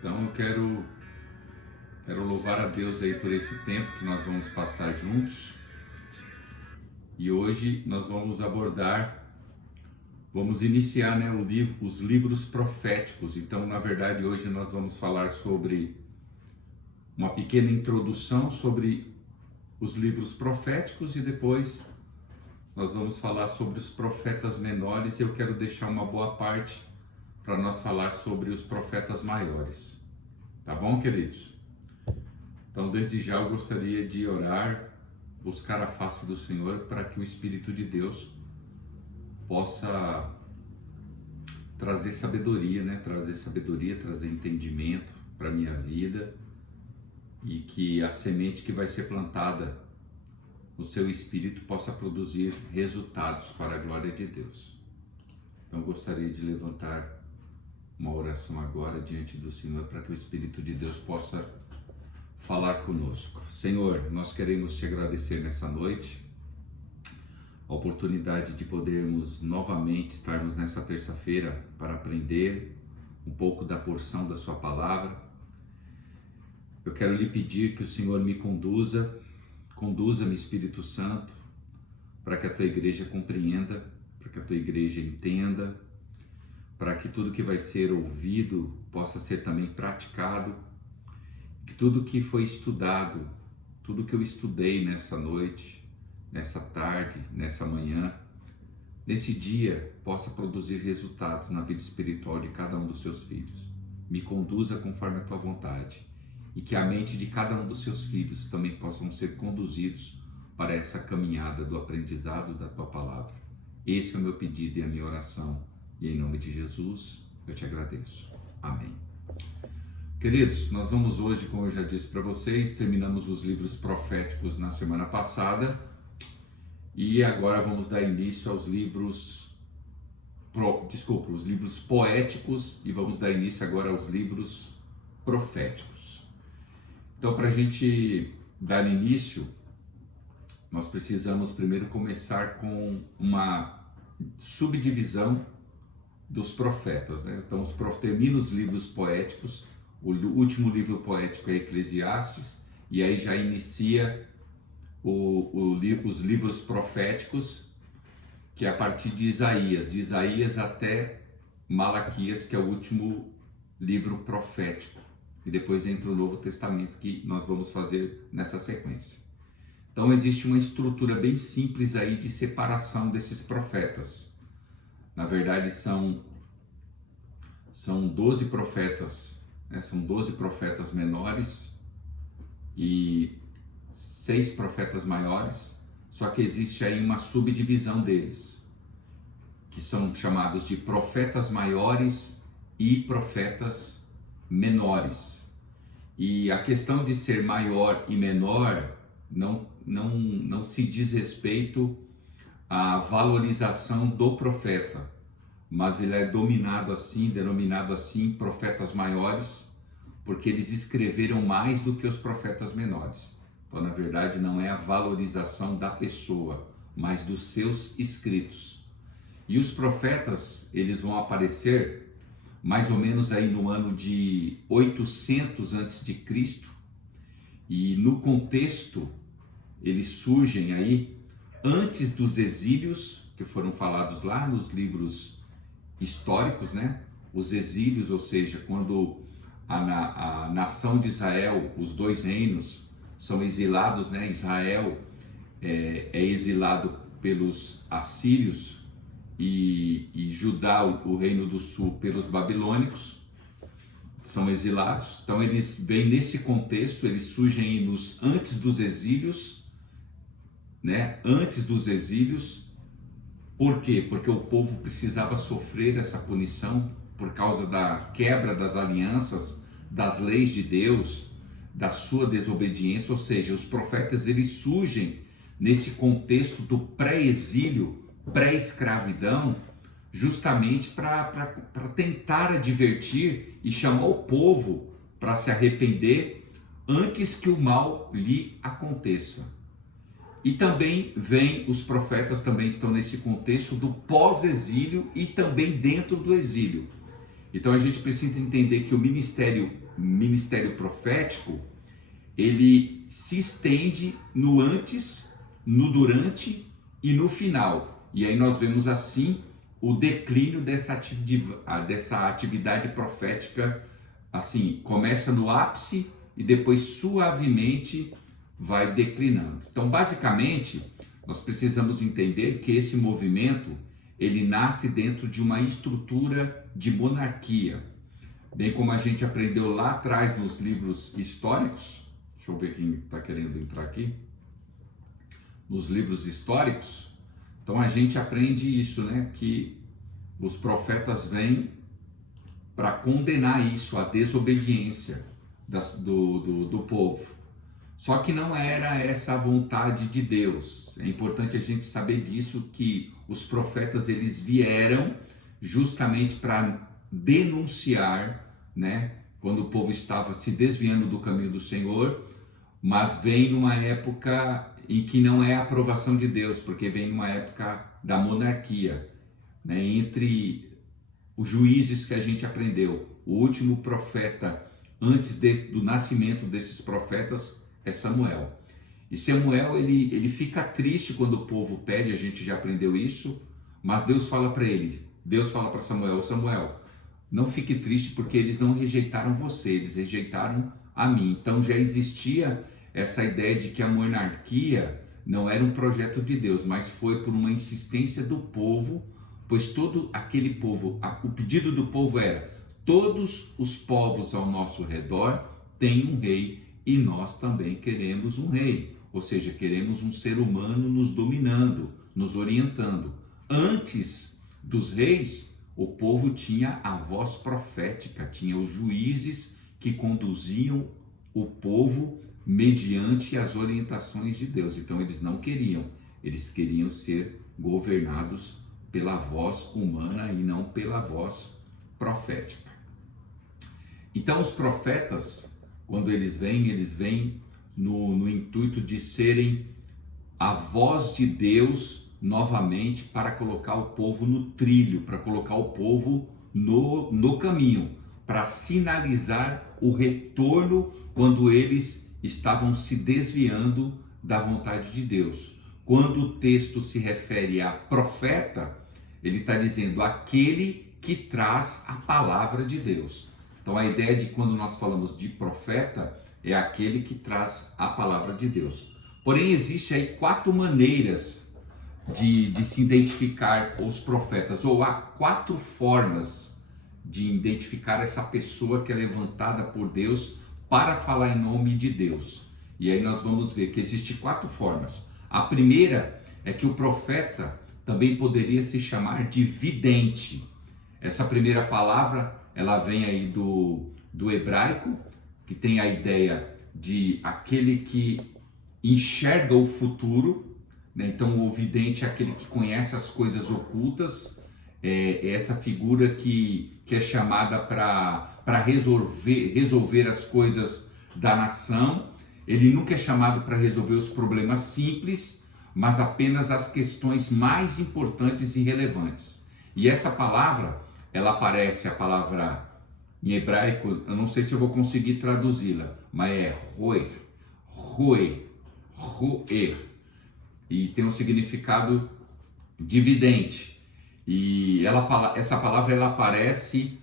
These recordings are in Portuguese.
Então eu quero louvar a Deus aí por esse tempo que nós vamos passar juntos. E hoje nós vamos iniciar, né, os livros proféticos. Então, na verdade, hoje nós vamos falar sobre uma pequena introdução sobre os livros proféticos e depois nós vamos falar sobre os profetas menores. E eu quero deixar uma boa parte para nós falar sobre os profetas maiores. Tá bom, queridos? Então, desde já eu gostaria de orar, buscar a face do Senhor para que o Espírito de Deus possa trazer sabedoria, né? Trazer entendimento para a minha vida e que a semente que vai ser plantada no seu Espírito possa produzir resultados para a glória de Deus. Então, eu gostaria de levantar uma oração agora diante do Senhor para que o Espírito de Deus possa falar conosco. Senhor, nós queremos te agradecer nessa noite, a oportunidade de podermos novamente estarmos nessa terça-feira para aprender um pouco da porção da sua palavra. Eu quero lhe pedir que o Senhor me conduza-me, Espírito Santo, para que a tua igreja compreenda, para que a tua igreja entenda, para que tudo que vai ser ouvido possa ser também praticado, que tudo que foi estudado, tudo que eu estudei nessa noite, nessa tarde, nessa manhã, nesse dia, possa produzir resultados na vida espiritual de cada um dos seus filhos. Me conduza conforme a tua vontade e que a mente de cada um dos seus filhos também possam ser conduzidos para essa caminhada do aprendizado da tua palavra. Esse é o meu pedido e a minha oração. E em nome de Jesus, eu te agradeço. Amém. Queridos, nós vamos hoje, como eu já disse para vocês, terminamos os livros proféticos na semana passada e agora vamos dar início aos livros poéticos e vamos dar início agora aos livros proféticos. Então, para a gente dar início, nós precisamos primeiro começar com uma subdivisão dos profetas, né? Então, termina os livros poéticos. O último livro poético é Eclesiastes, e aí já inicia os livros proféticos, que é a partir de Isaías até Malaquias, que é o último livro profético. E depois entra o Novo Testamento, que nós vamos fazer nessa sequência. Então existe uma estrutura bem simples aí de separação desses profetas. Na verdade são 12 profetas, né? São 12 profetas menores e 6 profetas maiores, só que existe aí uma subdivisão deles, que são chamados de profetas maiores e profetas menores. E a questão de ser maior e menor não se diz respeito à valorização do profeta, mas ele é denominado assim, profetas maiores, porque eles escreveram mais do que os profetas menores. Então, na verdade, não é a valorização da pessoa, mas dos seus escritos. E os profetas, eles vão aparecer mais ou menos aí no ano de 800 a.C., e no contexto, eles surgem aí antes dos exílios, que foram falados lá nos livros históricos, né? Os exílios, ou seja, quando a nação de Israel, os dois reinos, são exilados, né? Israel é exilado pelos assírios e Judá, o reino do sul, pelos babilônicos, são exilados. Então eles vêm nesse contexto, eles surgem antes dos exílios, né? Antes dos exílios. Por quê? Porque o povo precisava sofrer essa punição por causa da quebra das alianças, das leis de Deus, da sua desobediência. Ou seja, os profetas, eles surgem nesse contexto do pré-exílio, pré-escravidão, justamente para tentar advertir e chamar o povo para se arrepender antes que o mal lhe aconteça. E também os profetas também estão nesse contexto do pós-exílio e também dentro do exílio. Então a gente precisa entender que o ministério profético, ele se estende no antes, no durante e no final. E aí nós vemos assim o declínio dessa atividade profética, assim, começa no ápice e depois suavemente vai declinando. Então, basicamente, nós precisamos entender que esse movimento, ele nasce dentro de uma estrutura de monarquia. Bem como a gente aprendeu lá atrás nos livros históricos, deixa eu ver quem está querendo entrar aqui, nos livros históricos. Então a gente aprende isso, né? Que os profetas vêm para condenar isso, a desobediência do povo. Só que não era essa a vontade de Deus. É importante a gente saber disso, que os profetas, eles vieram justamente para denunciar, né? Quando o povo estava se desviando do caminho do Senhor, mas vem numa época em que não é a aprovação de Deus, porque vem numa época da monarquia, né? Entre os juízes que a gente aprendeu, o último profeta antes do nascimento desses profetas é Samuel. E Samuel, ele fica triste quando o povo pede, a gente já aprendeu isso, mas Deus fala para ele, Deus fala para Samuel, Samuel, não fique triste porque eles não rejeitaram você, eles rejeitaram a mim. Então já existia essa ideia de que a monarquia não era um projeto de Deus, mas foi por uma insistência do povo, pois todo aquele povo, o pedido do povo era: todos os povos ao nosso redor têm um rei e nós também queremos um rei, ou seja, queremos um ser humano nos dominando, nos orientando. Antes dos reis, o povo tinha a voz profética, tinha os juízes que conduziam o povo mediante as orientações de Deus. Então eles não queriam, eles queriam ser governados pela voz humana e não pela voz profética. Então os profetas, quando eles vêm no intuito de serem a voz de Deus novamente para colocar o povo no trilho, para colocar o povo no caminho, para sinalizar o retorno quando eles estavam se desviando da vontade de Deus. Quando o texto se refere a profeta, ele está dizendo aquele que traz a palavra de Deus. Então a ideia de quando nós falamos de profeta é aquele que traz a palavra de Deus. Porém, existe aí 4 maneiras de se identificar os profetas, ou há 4 formas de identificar essa pessoa que é levantada por Deus para falar em nome de Deus. E aí nós vamos ver que existem 4 formas. A primeira é que o profeta também poderia se chamar de vidente. Essa primeira palavra, ela vem aí do hebraico, que tem a ideia de aquele que enxerga o futuro, né? Então o vidente é aquele que conhece as coisas ocultas, é essa figura que é chamada para resolver as coisas da nação. Ele nunca é chamado para resolver os problemas simples, mas apenas as questões mais importantes e relevantes. E essa palavra, ela aparece, a palavra em hebraico, eu não sei se eu vou conseguir traduzi-la, mas é roer, e tem um significado de vidente. E essa palavra ela aparece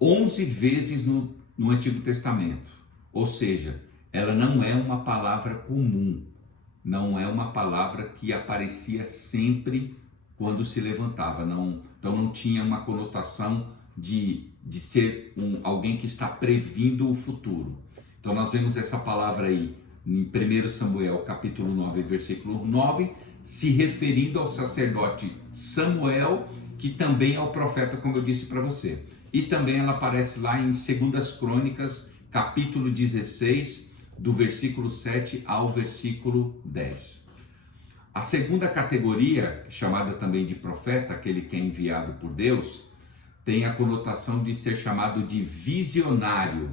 11 vezes no Antigo Testamento, ou seja, ela não é uma palavra comum, não é uma palavra que aparecia sempre quando se levantava, então não tinha uma conotação de ser alguém que está previndo o futuro. Então nós vemos essa palavra aí em 1 Samuel capítulo 9, versículo 9, se referindo ao sacerdote Samuel, que também é o profeta, como eu disse para você. E também ela aparece lá em 2 Crônicas, capítulo 16, do versículo 7 ao versículo 10. A segunda categoria, chamada também de profeta, aquele que é enviado por Deus, tem a conotação de ser chamado de visionário.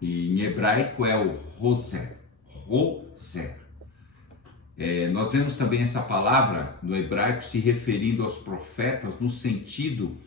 E em hebraico é o roser. Nós vemos também essa palavra no hebraico se referindo aos profetas no sentido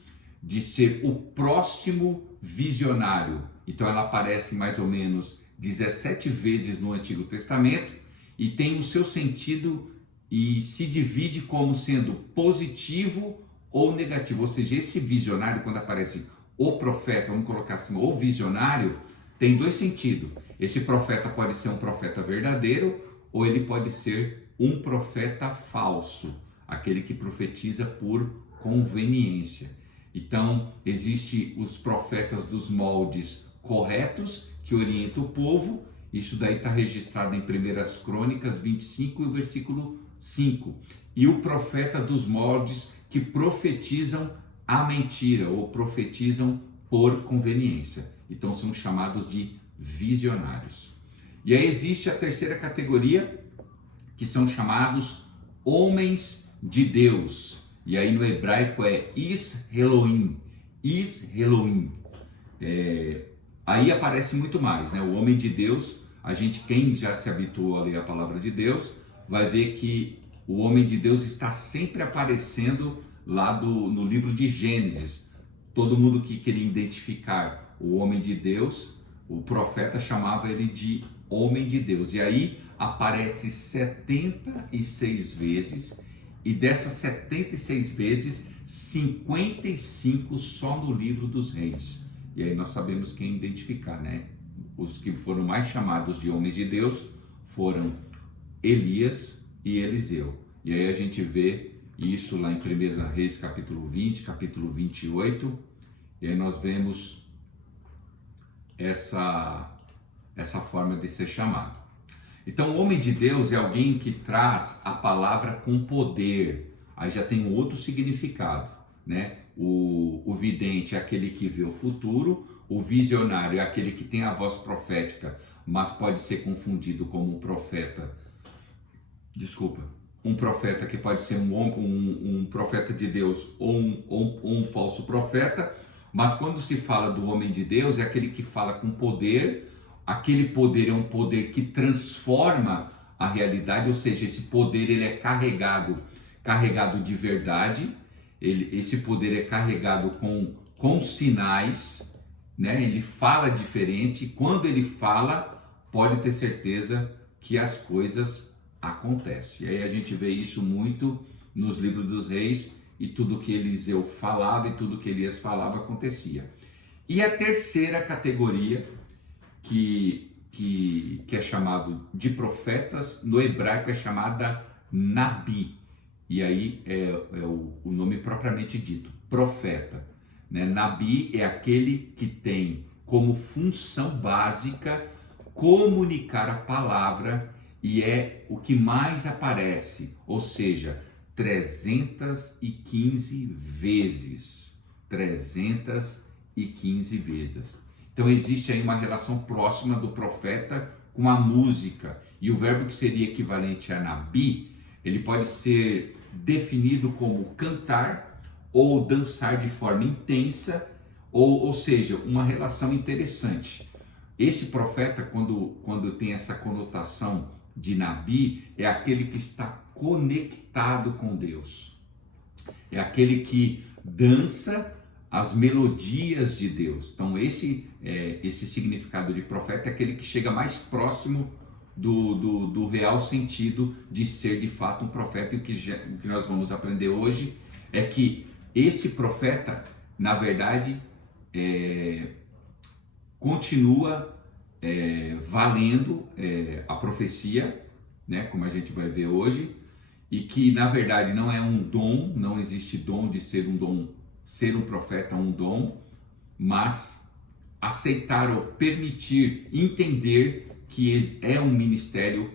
de ser o próximo visionário. Então ela aparece mais ou menos 17 vezes no Antigo Testamento e tem o seu sentido e se divide como sendo positivo ou negativo. Ou seja, esse visionário, quando aparece o profeta, vamos colocar assim, o visionário, tem dois sentidos. Esse profeta pode ser um profeta verdadeiro ou ele pode ser um profeta falso, aquele que profetiza por conveniência. Então, existem os profetas dos moldes corretos, que orientam o povo. Isso daí está registrado em 1 Crônicas 25 e o versículo 5. E o profeta dos moldes que profetizam a mentira, ou profetizam por conveniência. Então, são chamados de visionários. E aí existe a terceira categoria, que são chamados homens de Deus. E aí no hebraico é Is Elohim. Is Elohim. Aí aparece muito mais, né? O homem de Deus, quem já se habituou a ler a palavra de Deus, vai ver que o homem de Deus está sempre aparecendo lá no livro de Gênesis. Todo mundo que queria identificar o homem de Deus, o profeta chamava ele de homem de Deus. E aí aparece 76 vezes, e dessas 76 vezes, 55 só no livro dos reis. E aí nós sabemos quem identificar, né? Os que foram mais chamados de homens de Deus foram Elias e Eliseu. E aí a gente vê isso lá em 1 Reis capítulo 20, capítulo 28, e aí nós vemos essa forma de ser chamado. Então, o homem de Deus é alguém que traz a palavra com poder. Aí já tem um outro significado, né? O vidente é aquele que vê o futuro, o visionário é aquele que tem a voz profética, mas pode ser confundido como um profeta. Um profeta que pode ser um profeta de Deus ou um falso profeta. Mas quando se fala do homem de Deus, é aquele que fala com poder. Aquele poder é um poder que transforma a realidade, ou seja, esse poder ele é carregado de verdade. Esse poder é carregado com sinais, né? Ele fala diferente. Quando ele fala, pode ter certeza que as coisas acontecem. E aí a gente vê isso muito nos livros dos reis, e tudo que Eliseu falava e tudo que Elias falava acontecia. E a terceira categoria, que é chamado de profetas, no hebraico é chamada Nabi. E aí é o nome propriamente dito, profeta, né? Nabi é aquele que tem como função básica comunicar a palavra, e é o que mais aparece, ou seja, 315 vezes. 315 vezes. Então existe aí uma relação próxima do profeta com a música. E o verbo que seria equivalente a Nabi, ele pode ser definido como cantar ou dançar de forma intensa, ou seja, uma relação interessante. Esse profeta, quando tem essa conotação de Nabi, é aquele que está conectado com Deus. É aquele que dança as melodias de Deus. Então esse significado de profeta é aquele que chega mais próximo do real sentido de ser de fato um profeta. E o que nós vamos aprender hoje é que esse profeta, na verdade, continua valendo a profecia, né, como a gente vai ver hoje, e que na verdade não é um dom, não existe dom de ser um dom, ser um profeta é um dom, mas aceitar ou permitir, entender que é um ministério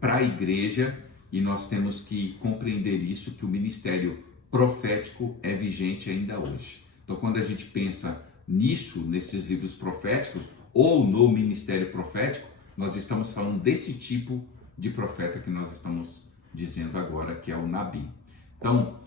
para a igreja, e nós temos que compreender isso, que o ministério profético é vigente ainda hoje. Então quando a gente pensa nisso, nesses livros proféticos, ou no ministério profético, nós estamos falando desse tipo de profeta que nós estamos dizendo agora, que é o Nabi. Então,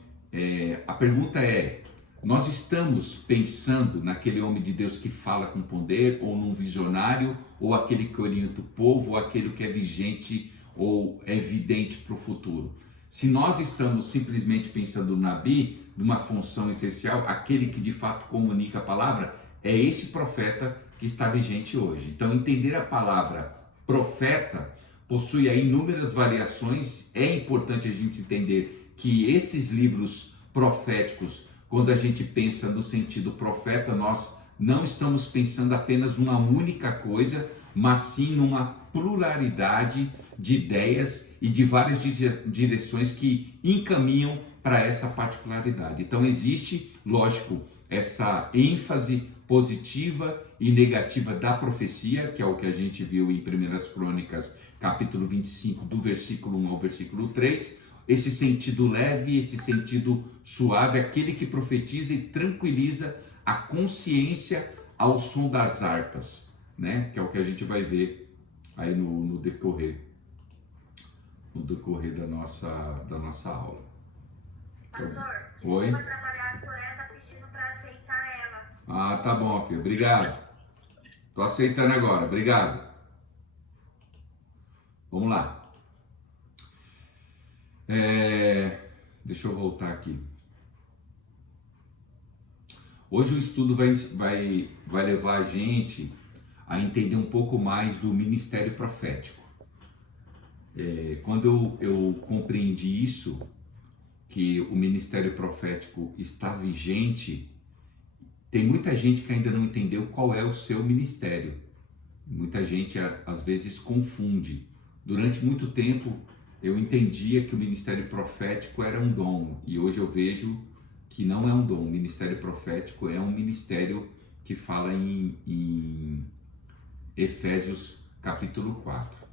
a pergunta é, nós estamos pensando naquele homem de Deus que fala com poder, ou num visionário, ou aquele que orienta o povo, ou aquele que é vigente ou é evidente para o futuro? Se nós estamos simplesmente pensando no Nabi, numa função essencial, aquele que de fato comunica a palavra, é esse profeta que está vigente hoje. Então, entender a palavra profeta possui aí inúmeras variações. É importante a gente entender que esses livros proféticos, quando a gente pensa no sentido profeta, nós não estamos pensando apenas numa única coisa, mas sim numa pluralidade de ideias e de várias direções que encaminham para essa particularidade. Então existe, lógico, essa ênfase positiva e negativa da profecia, que é o que a gente viu em 1 Crônicas, capítulo 25, do versículo 1 ao versículo 3, esse sentido leve, esse sentido suave, aquele que profetiza e tranquiliza a consciência ao som das harpas, né? Que é o que a gente vai ver aí no decorrer da nossa aula. Pastor, oi? Desculpa atrapalhar, a Soraya tá pedindo para aceitar ela. Ah, tá bom, filho. Obrigado. Tô aceitando agora. Obrigado. Vamos lá. Deixa eu voltar aqui. Hoje o estudo vai levar a gente a entender um pouco mais do ministério profético. Quando eu compreendi isso, que o ministério profético está vigente, tem muita gente que ainda não entendeu qual é o seu ministério. Muita gente às vezes confunde. Durante muito tempo eu entendia que o ministério profético era um dom, e hoje eu vejo que não é um dom. O ministério profético é um ministério que fala em Efésios capítulo 4.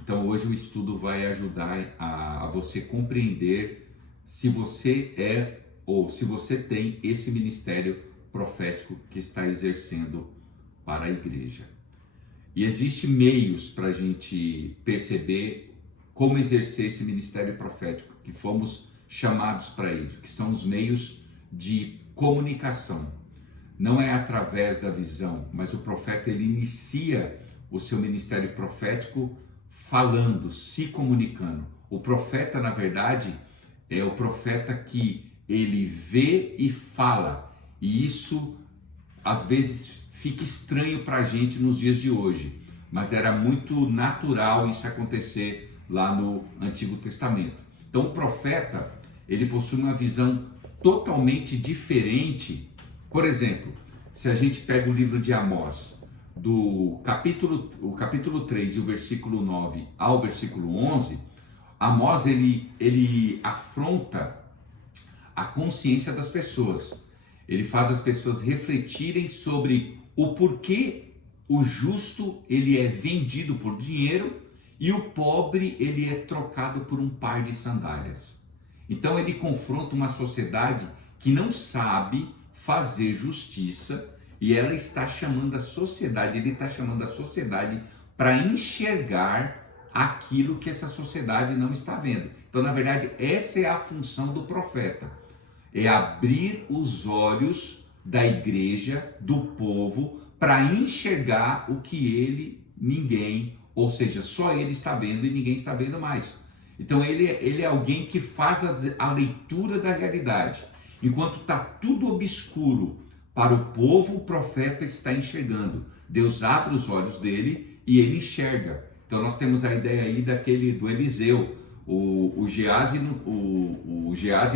Então hoje o estudo vai ajudar a você compreender se você é ou se você tem esse ministério profético que está exercendo para a igreja. E existem meios para a gente perceber como exercer esse ministério profético, que fomos chamados para isso, que são os meios de comunicação. Não é através da visão, mas o profeta ele inicia o seu ministério profético falando, se comunicando. O profeta, na verdade, é o profeta que ele vê e fala. E isso, às vezes, fica estranho para a gente nos dias de hoje. Mas era muito natural isso acontecer lá no Antigo Testamento. Então, o profeta, ele possui uma visão totalmente diferente. Por exemplo, se a gente pega o livro de Amós, o capítulo 3 e o versículo 9 ao versículo 11, Amós ele afronta a consciência das pessoas. Ele faz as pessoas refletirem sobre o porquê o justo ele é vendido por dinheiro e o pobre ele é trocado por um par de sandálias. Então ele confronta uma sociedade que não sabe fazer justiça, e ela está chamando a sociedade, ele está chamando a sociedade para enxergar aquilo que essa sociedade não está vendo. Então, na verdade, essa é a função do profeta, é abrir os olhos da igreja, do povo, para enxergar o que ninguém, ou seja, só ele está vendo e ninguém está vendo mais. Então ele é alguém que faz a leitura da realidade. Enquanto está tudo obscuro para o povo, o profeta está enxergando. Deus abre os olhos dele e ele enxerga. Então nós temos a ideia aí do Eliseu. O Geazi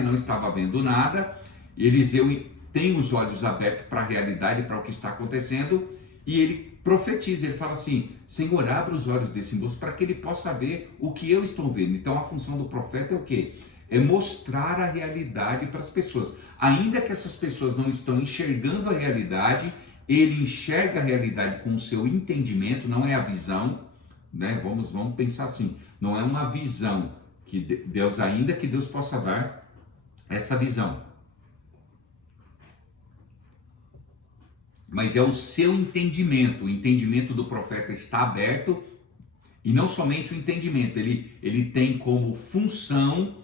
não estava vendo nada, Eliseu tem os olhos abertos para a realidade, para o que está acontecendo, e ele profetiza, ele fala assim: Senhor, abre os olhos desse moço para que ele possa ver o que eu estou vendo. Então a função do profeta é o quê? É mostrar a realidade para as pessoas. Ainda que essas pessoas não estão enxergando a realidade, ele enxerga a realidade com o seu entendimento, não é a visão, né? Vamos pensar assim, não é uma visão que Deus, ainda que Deus possa dar essa visão, mas é o seu entendimento. O entendimento do profeta está aberto, e não somente o entendimento, ele tem como função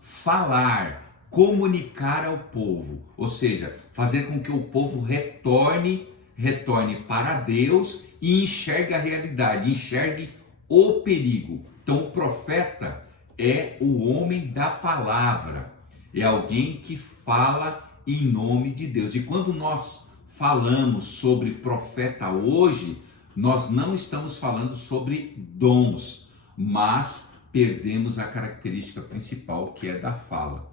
falar, comunicar ao povo, ou seja, fazer com que o povo retorne para Deus e enxergue a realidade, enxergue o perigo. Então o profeta é o homem da palavra, é alguém que fala em nome de Deus. E quando nós falamos sobre profeta hoje, nós não estamos falando sobre dons, mas perdemos a característica principal, que é da fala.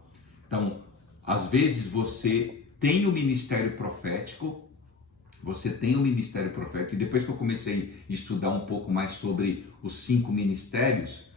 Então, às vezes você tem o ministério profético, e depois que eu comecei a estudar um pouco mais sobre os 5 ministérios,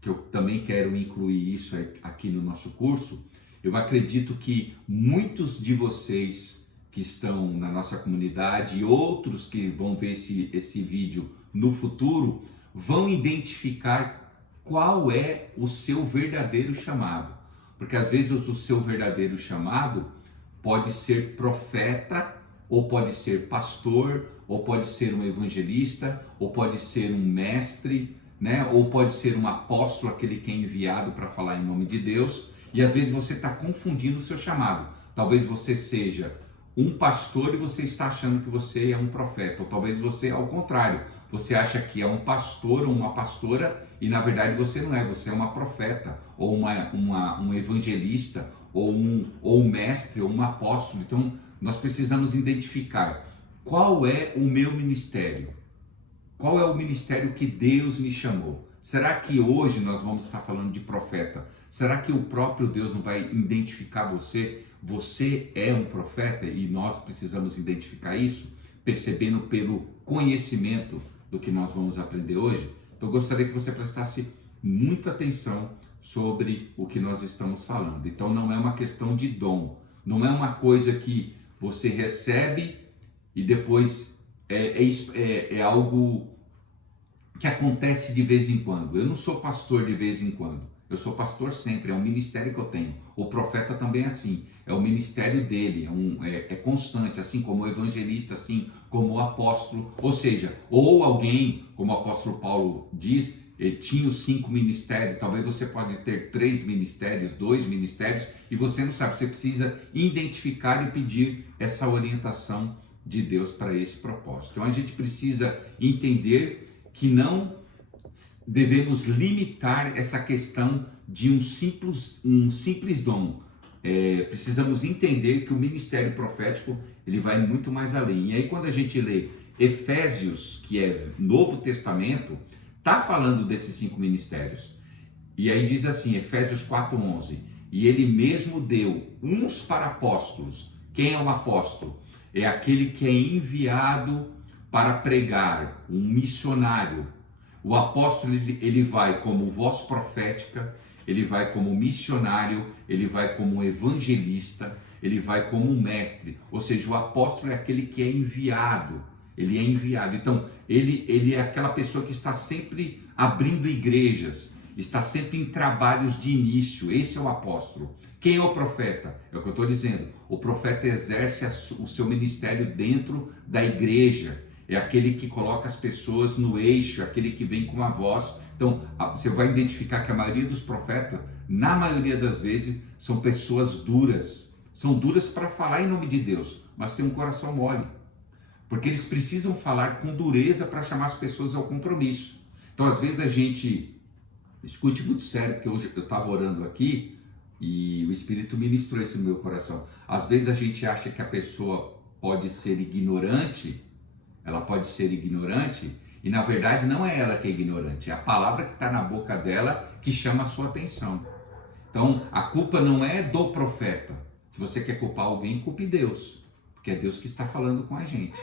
que eu também quero incluir isso aqui no nosso curso, eu acredito que muitos de vocês que estão na nossa comunidade e outros que vão ver esse vídeo no futuro, vão identificar qual é o seu verdadeiro chamado. Porque às vezes o seu verdadeiro chamado pode ser profeta, ou pode ser pastor, ou pode ser um evangelista, ou pode ser um mestre, né? Ou pode ser um apóstolo, aquele que é enviado para falar em nome de Deus. E às vezes você está confundindo o seu chamado. Talvez você seja um pastor e você está achando que você é um profeta, ou talvez você, ao contrário, você acha que é um pastor ou uma pastora e na verdade você não é, você é uma profeta, ou um evangelista, ou um mestre, ou um apóstolo. Então nós precisamos identificar qual é o meu ministério, qual é o ministério que Deus me chamou. Será que hoje nós vamos estar falando de profeta? Será que o próprio Deus não vai identificar você? Você é um profeta e nós precisamos identificar isso, percebendo pelo conhecimento do que nós vamos aprender hoje? Então eu gostaria que você prestasse muita atenção sobre o que nós estamos falando. Então não é uma questão de dom, não é uma coisa que você recebe e depois é algo que acontece de vez em quando. Eu não sou pastor de vez em quando, eu sou pastor sempre, é um ministério que eu tenho. O profeta também é assim, é o ministério dele, é constante, assim como o evangelista, assim como o apóstolo. Ou seja, ou alguém, como o apóstolo Paulo diz, tinha os 5 ministérios, talvez você pode ter 3 ministérios, 2 ministérios, e você não sabe, você precisa identificar e pedir essa orientação de Deus para esse propósito. Então a gente precisa entender que não devemos limitar essa questão de um simples dom. Precisamos entender que o ministério profético ele vai muito mais além. E aí quando a gente lê Efésios, que é Novo Testamento, está falando desses 5 ministérios. E aí diz assim, Efésios 4:11, e ele mesmo deu uns para apóstolos. Quem é um apóstolo? É aquele que é enviado para pregar, um missionário. O apóstolo ele vai como voz profética, ele vai como missionário, ele vai como evangelista, ele vai como um mestre. Ou seja, o apóstolo é aquele que é enviado, ele é enviado. Então, ele é aquela pessoa que está sempre abrindo igrejas, está sempre em trabalhos de início. Esse é o apóstolo. Quem é o profeta? É o que eu estou dizendo. O profeta exerce o seu ministério dentro da igreja. É aquele que coloca as pessoas no eixo, aquele que vem com uma voz. Então, você vai identificar que a maioria dos profetas, na maioria das vezes, são pessoas duras. São duras para falar em nome de Deus, mas tem um coração mole. Porque eles precisam falar com dureza para chamar as pessoas ao compromisso. Então, às vezes a gente, escute muito sério, porque hoje eu estava orando aqui e o Espírito ministrou isso no meu coração. Às vezes a gente acha que a pessoa pode ser ignorante, e na verdade não é ela que é ignorante, é a palavra que está na boca dela que chama a sua atenção. Então a culpa não é do profeta. Se você quer culpar alguém, culpe Deus, porque é Deus que está falando com a gente.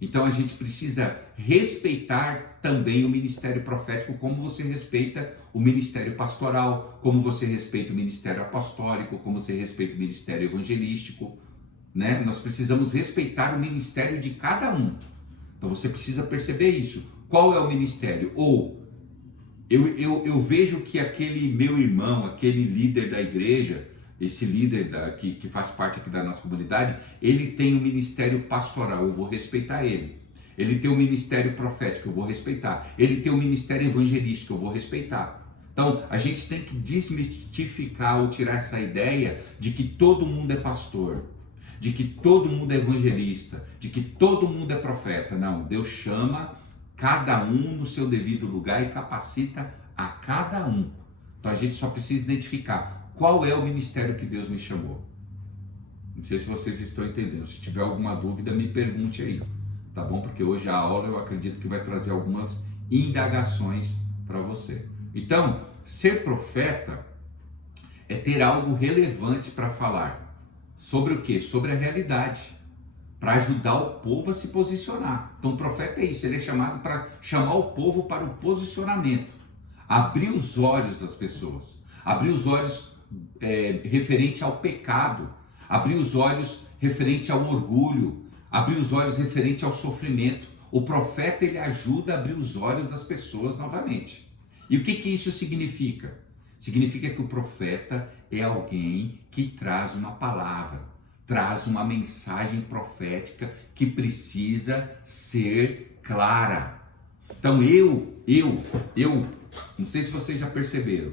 Então a gente precisa respeitar também o ministério profético, como você respeita o ministério pastoral, como você respeita o ministério apostólico, como você respeita o ministério evangelístico, né? Nós precisamos respeitar o ministério de cada um. Então você precisa perceber isso. Qual é o ministério? Ou eu vejo que aquele meu irmão, aquele líder da igreja, esse líder que faz parte aqui da nossa comunidade, ele tem um ministério pastoral, eu vou respeitar ele. Ele tem um ministério profético, eu vou respeitar. Ele tem um ministério evangelístico, eu vou respeitar. Então, a gente tem que desmistificar ou tirar essa ideia de que todo mundo é pastor, de que todo mundo é evangelista, de que todo mundo é profeta. Não, Deus chama cada um no seu devido lugar e capacita a cada um. Então a gente só precisa identificar qual é o ministério que Deus me chamou. Não sei se vocês estão entendendo. Se tiver alguma dúvida, me pergunte aí, tá bom? Porque hoje a aula eu acredito que vai trazer algumas indagações para você. Então, ser profeta é ter algo relevante para falar. Sobre o quê? Sobre a realidade. Para ajudar o povo a se posicionar. Então o profeta é isso, ele é chamado para chamar o povo para o posicionamento. Abrir os olhos das pessoas. Abrir os olhos referente ao pecado. Abrir os olhos referente ao orgulho. Abrir os olhos referente ao sofrimento. O profeta, ele ajuda a abrir os olhos das pessoas novamente. E o que isso significa? Significa que o profeta é alguém que traz uma palavra, traz uma mensagem profética que precisa ser clara. Então eu, não sei se vocês já perceberam,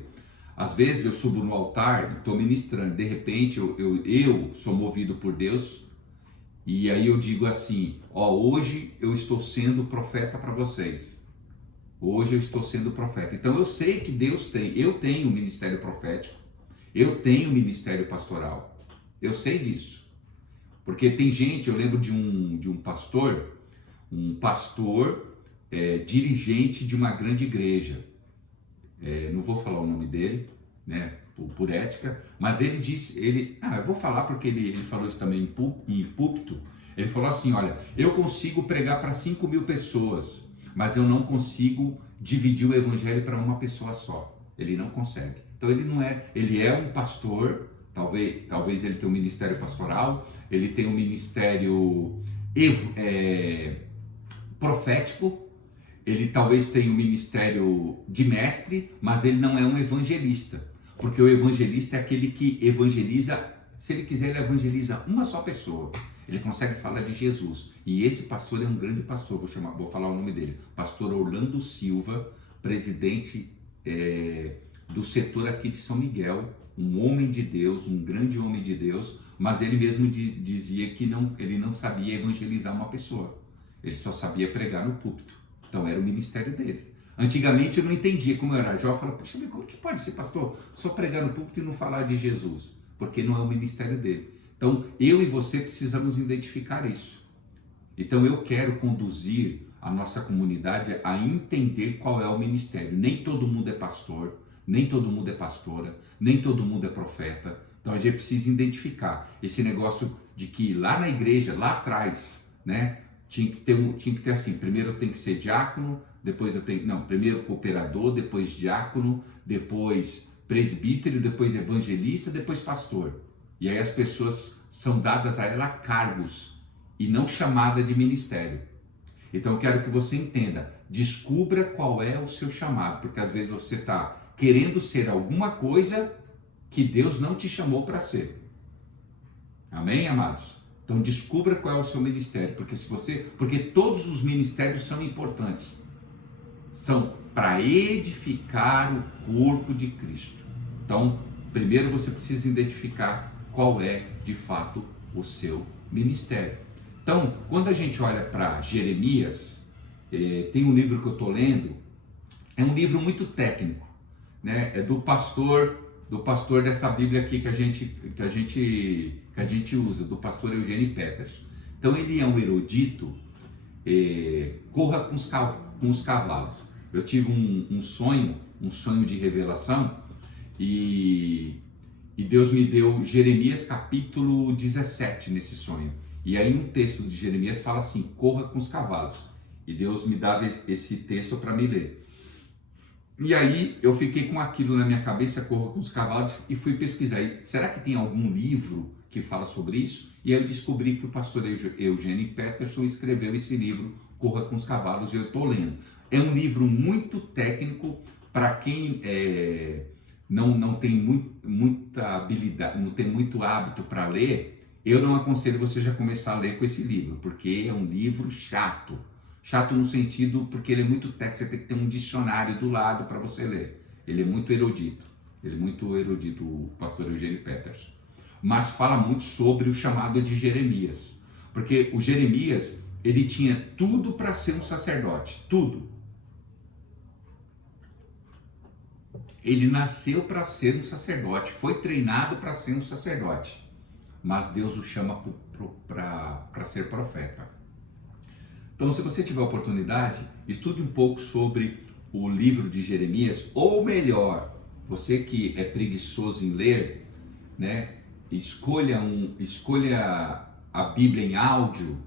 às vezes eu subo no altar e estou ministrando, de repente eu sou movido por Deus e aí eu digo assim, hoje eu estou sendo profeta para vocês. Hoje eu estou sendo profeta. Então eu sei que eu tenho um ministério profético, eu tenho um ministério pastoral. Eu sei disso. Porque tem gente, eu lembro de um pastor dirigente de uma grande igreja. Não vou falar o nome dele, né, por ética, mas ele disse, eu vou falar porque ele falou isso também em púlpito. Ele falou assim, olha, eu consigo pregar para 5.000 pessoas, mas eu não consigo dividir o evangelho para uma pessoa só. Ele não consegue. Então ele é um pastor, talvez ele tenha um ministério pastoral, ele tem um ministério profético, ele talvez tenha um ministério de mestre, mas ele não é um evangelista, porque o evangelista é aquele que evangeliza, se ele quiser ele evangeliza uma só pessoa. Ele consegue falar de Jesus. E esse pastor é um grande pastor, vou falar o nome dele. Pastor Orlando Silva, presidente do setor aqui de São Miguel, um homem de Deus, um grande homem de Deus, mas ele mesmo dizia que ele não sabia evangelizar uma pessoa. Ele só sabia pregar no púlpito. Então era o ministério dele. Antigamente eu não entendia como era. Eu falava, poxa, como que pode ser pastor? Só pregar no púlpito e não falar de Jesus, porque não é o ministério dele. Então, eu e você precisamos identificar isso. Então, eu quero conduzir a nossa comunidade a entender qual é o ministério. Nem todo mundo é pastor, nem todo mundo é pastora, nem todo mundo é profeta. Então, a gente precisa identificar esse negócio de que lá na igreja, lá atrás, né, tinha que ter assim, primeiro eu tenho que ser diácono, depois primeiro cooperador, depois diácono, depois presbítero, depois evangelista, depois pastor. E aí as pessoas são dadas a ela cargos e não chamada de ministério. Então eu quero que você entenda, descubra qual é o seu chamado, porque às vezes você está querendo ser alguma coisa que Deus não te chamou para ser. Amém, amados? Então descubra qual é o seu ministério, porque todos os ministérios são importantes. São para edificar o corpo de Cristo. Então, primeiro você precisa identificar qual é, de fato, o seu ministério. Então, quando a gente olha para Jeremias, tem um livro que eu estou lendo, é um livro muito técnico, né? É do pastor dessa Bíblia aqui que a gente usa, do pastor Eugênio Peterson. Então, ele é um erudito, corra com os cavalos. Eu tive um sonho de revelação, e Deus me deu Jeremias capítulo 17 nesse sonho. E aí um texto de Jeremias fala assim, corra com os cavalos. E Deus me dava esse texto para me ler. E aí eu fiquei com aquilo na minha cabeça, corra com os cavalos, e fui pesquisar. E será que tem algum livro que fala sobre isso? E aí eu descobri que o pastor Eugênio Peterson escreveu esse livro, Corra com os Cavalos, e eu estou lendo. É um livro muito técnico para quem não tem muita habilidade, não tem muito hábito para ler. Eu não aconselho você já começar a ler com esse livro, porque é um livro chato. Chato no sentido, porque ele é muito técnico, você tem que ter um dicionário do lado para você ler. Ele é muito erudito. O pastor Eugênio Peterson. Mas fala muito sobre o chamado de Jeremias. Porque o Jeremias, ele tinha tudo para ser um sacerdote. Tudo. Ele nasceu para ser um sacerdote, foi treinado para ser um sacerdote, mas Deus o chama para ser profeta. Então, se você tiver oportunidade, estude um pouco sobre o livro de Jeremias, ou melhor, você que é preguiçoso em ler, né, escolha a Bíblia em áudio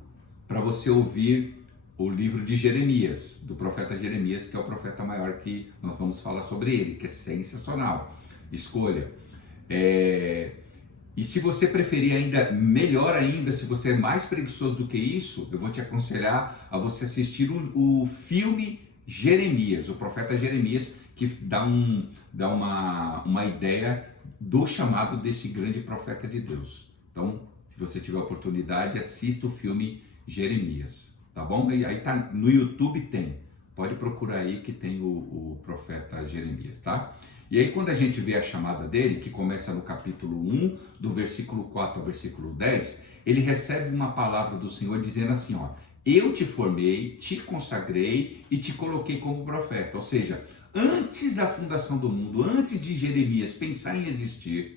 para você ouvir o livro de Jeremias, do profeta Jeremias, que é o profeta maior, que nós vamos falar sobre ele, que é sensacional. Escolha. E se você preferir ainda, melhor ainda, se você é mais preguiçoso do que isso, eu vou te aconselhar a você assistir o filme Jeremias, o profeta Jeremias, que dá uma ideia do chamado desse grande profeta de Deus. Então, se você tiver oportunidade, assista o filme Jeremias. Tá bom? E aí tá no YouTube, pode procurar aí que tem o profeta Jeremias, tá? E aí quando a gente vê a chamada dele, que começa no capítulo 1, do versículo 4 ao versículo 10, ele recebe uma palavra do Senhor dizendo assim, ó: eu te formei, te consagrei e te coloquei como profeta. Ou seja, antes da fundação do mundo, antes de Jeremias pensar em existir,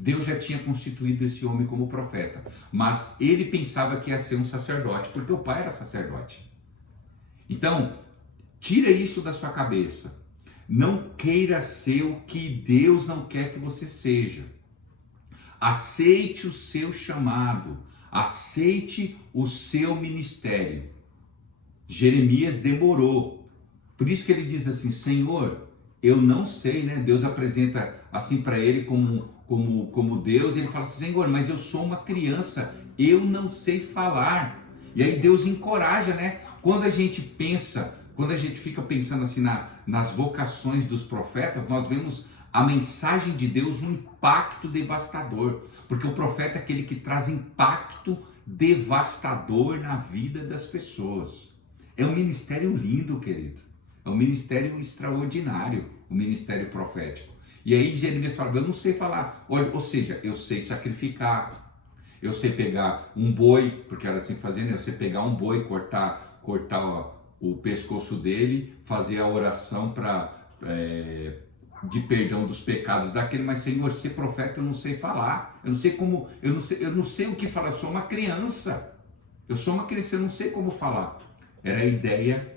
Deus já tinha constituído esse homem como profeta, mas ele pensava que ia ser um sacerdote, porque o pai era sacerdote. Então, tira isso da sua cabeça. Não queira ser o que Deus não quer que você seja. Aceite o seu chamado, aceite o seu ministério. Jeremias demorou. Por isso que ele diz assim: Senhor, eu não sei, né? Deus apresenta assim para ele como Deus, e ele fala assim: Senhor, mas eu sou uma criança, eu não sei falar. E aí Deus encoraja, né? Quando a gente fica pensando assim nas vocações dos profetas, nós vemos a mensagem de Deus um impacto devastador, porque o profeta é aquele que traz impacto devastador na vida das pessoas. É um ministério lindo, querido. É um ministério extraordinário, o ministério profético. E aí Jeremias fala: eu não sei falar, ou seja, eu sei sacrificar, eu sei pegar um boi, porque era assim que fazia, né? Eu sei pegar um boi, cortar o pescoço dele, fazer a oração de perdão dos pecados daquele, mas Senhor, ser profeta eu não sei falar, eu não sei o que falar, eu sou uma criança, eu não sei como falar. Era a ideia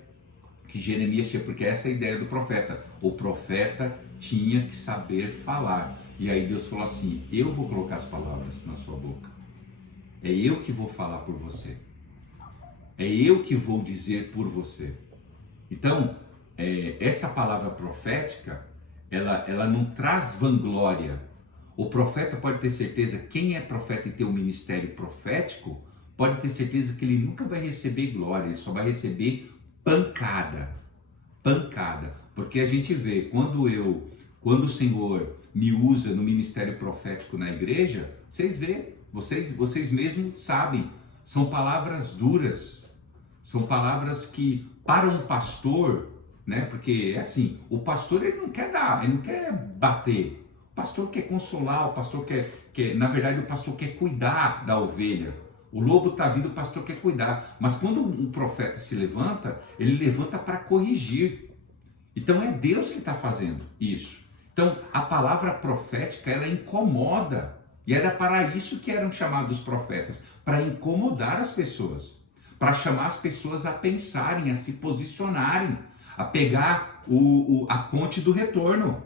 que Jeremias tinha, porque essa é a ideia do profeta. O profeta tinha que saber falar. E aí Deus falou assim: eu vou colocar as palavras na sua boca. É eu que vou falar por você. É eu que vou dizer por você. Então, essa palavra profética, ela não traz vanglória. O profeta pode ter certeza, quem é profeta e tem um ministério profético, pode ter certeza que ele nunca vai receber glória, ele só vai receber pancada, porque a gente vê, quando o Senhor me usa no ministério profético na igreja, vocês mesmos sabem, são palavras duras, são palavras que, para um pastor, né, porque é assim, o pastor ele não quer bater, o pastor quer consolar, o pastor na verdade o pastor quer cuidar da ovelha. O lobo está vindo, o pastor quer cuidar. Mas quando um profeta se levanta, ele levanta para corrigir. Então é Deus que está fazendo isso. Então a palavra profética, ela incomoda. E era para isso que eram chamados profetas, para incomodar as pessoas, para chamar as pessoas a pensarem, a se posicionarem, a pegar a ponte do retorno.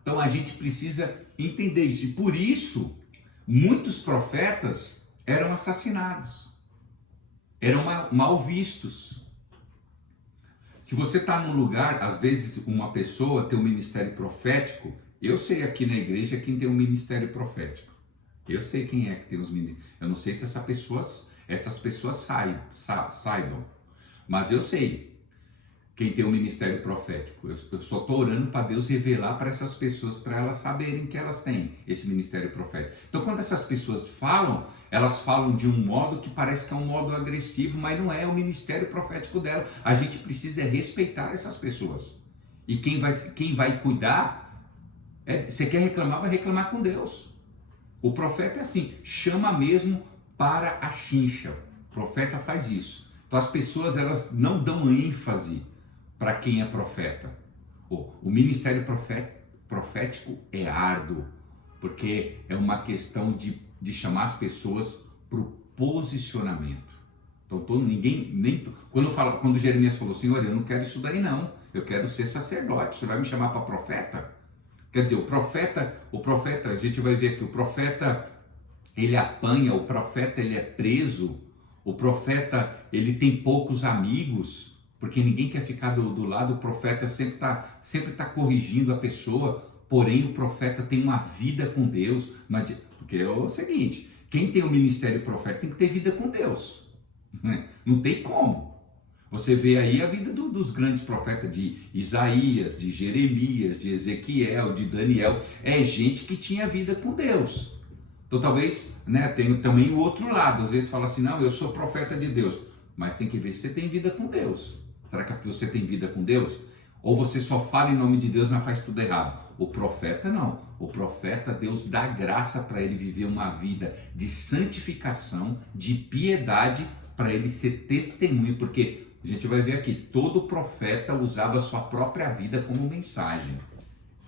Então a gente precisa entender isso. E por isso, muitos profetas eram assassinados, eram mal vistos. Se você está num lugar, às vezes uma pessoa tem um ministério profético, eu sei aqui na igreja quem tem um ministério profético. Eu sei quem é que tem os ministérios. Eu não sei se essas pessoas saibam, mas eu sei quem tem um ministério profético. Eu só estou orando para Deus revelar para essas pessoas, para elas saberem que elas têm esse ministério profético. Então, quando essas pessoas falam, elas falam de um modo que parece que é um modo agressivo, mas não é o ministério profético dela. A gente precisa respeitar essas pessoas. E quem vai cuidar, você quer reclamar, vai reclamar com Deus. O profeta é assim, chama mesmo para a chincha. O profeta faz isso. Então as pessoas, elas não dão ênfase para quem é profeta. O ministério profético é árduo, porque é uma questão de chamar as pessoas para o posicionamento. Então, quando Jeremias falou, Senhor, eu não quero isso daí não, eu quero ser sacerdote, você vai me chamar para profeta? Quer dizer, o profeta, a gente vai ver que o profeta, ele apanha, o profeta, ele é preso, o profeta, ele tem poucos amigos, porque ninguém quer ficar do lado, o profeta sempre tá corrigindo a pessoa, porém o profeta tem uma vida com Deus, porque é o seguinte, quem tem o ministério profético tem que ter vida com Deus, né? Não tem como. Você vê aí a vida dos grandes profetas de Isaías, de Jeremias, de Ezequiel, de Daniel, é gente que tinha vida com Deus. Então talvez, né, tem também o outro lado, às vezes fala assim, não, eu sou profeta de Deus, mas tem que ver se você tem vida com Deus. Será que você tem vida com Deus? Ou você só fala em nome de Deus, mas faz tudo errado? O profeta não. O profeta, Deus dá graça para ele viver uma vida de santificação, de piedade, para ele ser testemunho, porque a gente vai ver aqui, todo profeta usava a sua própria vida como mensagem.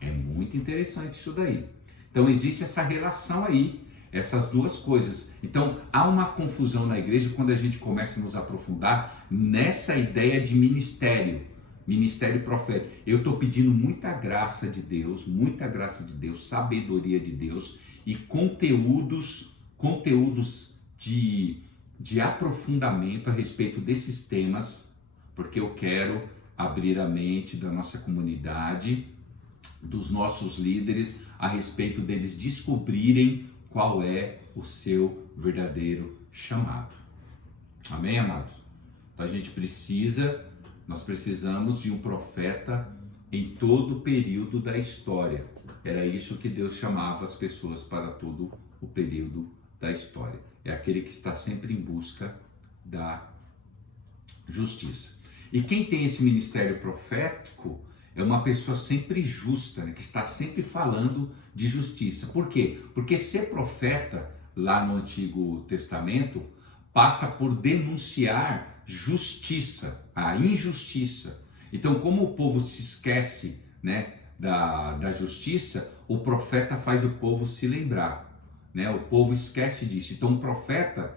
É muito interessante isso daí. Então existe essa relação aí, essas duas coisas. Então há uma confusão na igreja quando a gente começa a nos aprofundar nessa ideia de ministério profético. Eu estou pedindo muita graça de Deus, sabedoria de Deus e conteúdos de aprofundamento a respeito desses temas, porque eu quero abrir a mente da nossa comunidade, dos nossos líderes, a respeito deles descobrirem qual é o seu verdadeiro chamado. Amém, amados? Então nós precisamos de um profeta em todo o período da história. Era isso que Deus chamava as pessoas para todo o período da história. É aquele que está sempre em busca da justiça. E quem tem esse ministério profético é uma pessoa sempre justa, né? Que está sempre falando de justiça. Por quê? Porque ser profeta, lá no Antigo Testamento, passa por denunciar justiça, a injustiça. Então, como o povo se esquece, né, da justiça, o profeta faz o povo se lembrar, né? O povo esquece disso. Então, o profeta,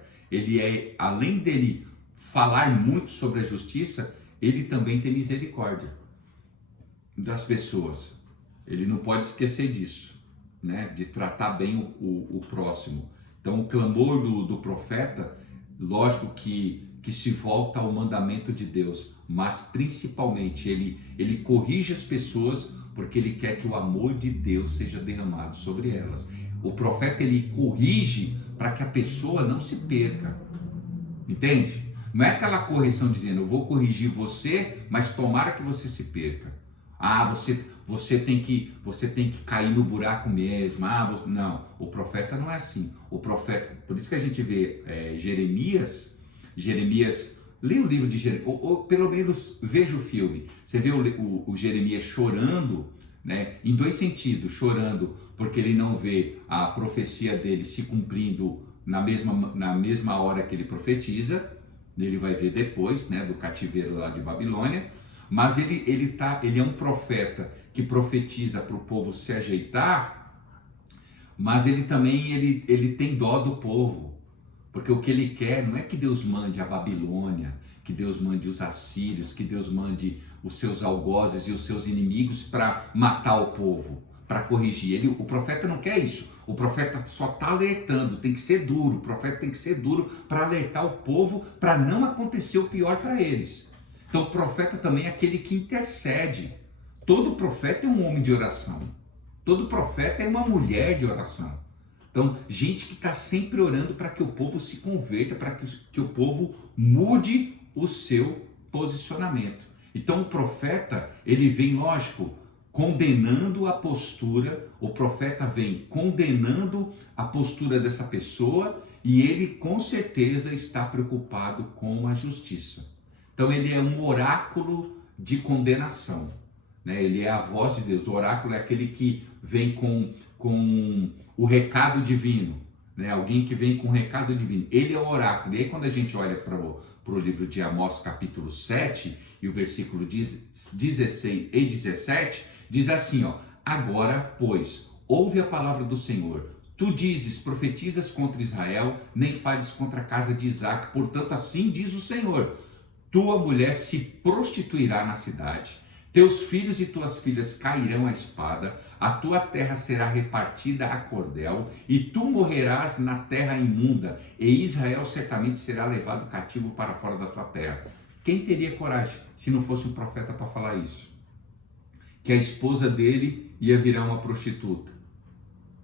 além dele falar muito sobre a justiça, ele também tem misericórdia das pessoas. Ele não pode esquecer disso, né? De tratar bem o próximo. Então, o clamor do profeta, lógico que se volta ao mandamento de Deus, mas principalmente ele corrige as pessoas porque ele quer que o amor de Deus seja derramado sobre elas. O profeta, ele corrige para que a pessoa não se perca, entende? Não é aquela correção dizendo, eu vou corrigir você, mas tomara que você se perca. Ah, você tem que cair no buraco mesmo. Não, o profeta não é assim. O profeta, por isso que a gente vê Jeremias, leia o livro de Jeremias, ou pelo menos veja o filme. Você vê o Jeremias chorando, né, em dois sentidos, chorando porque ele não vê a profecia dele se cumprindo na mesma hora que ele profetiza. Ele vai ver depois, né, do cativeiro lá de Babilônia. Mas ele é um profeta que profetiza para o povo se ajeitar, mas ele também ele tem dó do povo, porque o que ele quer não é que Deus mande a Babilônia, que Deus mande os assírios, que Deus mande os seus algozes e os seus inimigos para matar o povo, para corrigir. O profeta não quer isso. O profeta só está alertando, tem que ser duro. O profeta tem que ser duro para alertar o povo, para não acontecer o pior para eles. Então o profeta também é aquele que intercede. Todo profeta é um homem de oração. Todo profeta é uma mulher de oração. Então, gente que está sempre orando para que o povo se converta, para que o povo mude o seu posicionamento. Então o profeta, ele vem, lógico, condenando a postura, o profeta vem condenando a postura dessa pessoa e ele com certeza está preocupado com a justiça. Então ele é um oráculo de condenação, né? Ele é a voz de Deus. O oráculo é aquele que vem com o recado divino, né? Alguém que vem com um recado divino. Ele é o oráculo. E aí quando a gente olha para o livro de Amós, capítulo 7, e o versículo 16 e 17, diz assim, ó: agora, pois, ouve a palavra do Senhor. Tu dizes, profetizas contra Israel, nem fales contra a casa de Isaque. Portanto, assim diz o Senhor: tua mulher se prostituirá na cidade, teus filhos e tuas filhas cairão à espada, a tua terra será repartida a cordel, e tu morrerás na terra imunda, e Israel certamente será levado cativo para fora da sua terra. Quem teria coragem, se não fosse um profeta, para falar isso? Que a esposa dele ia virar uma prostituta,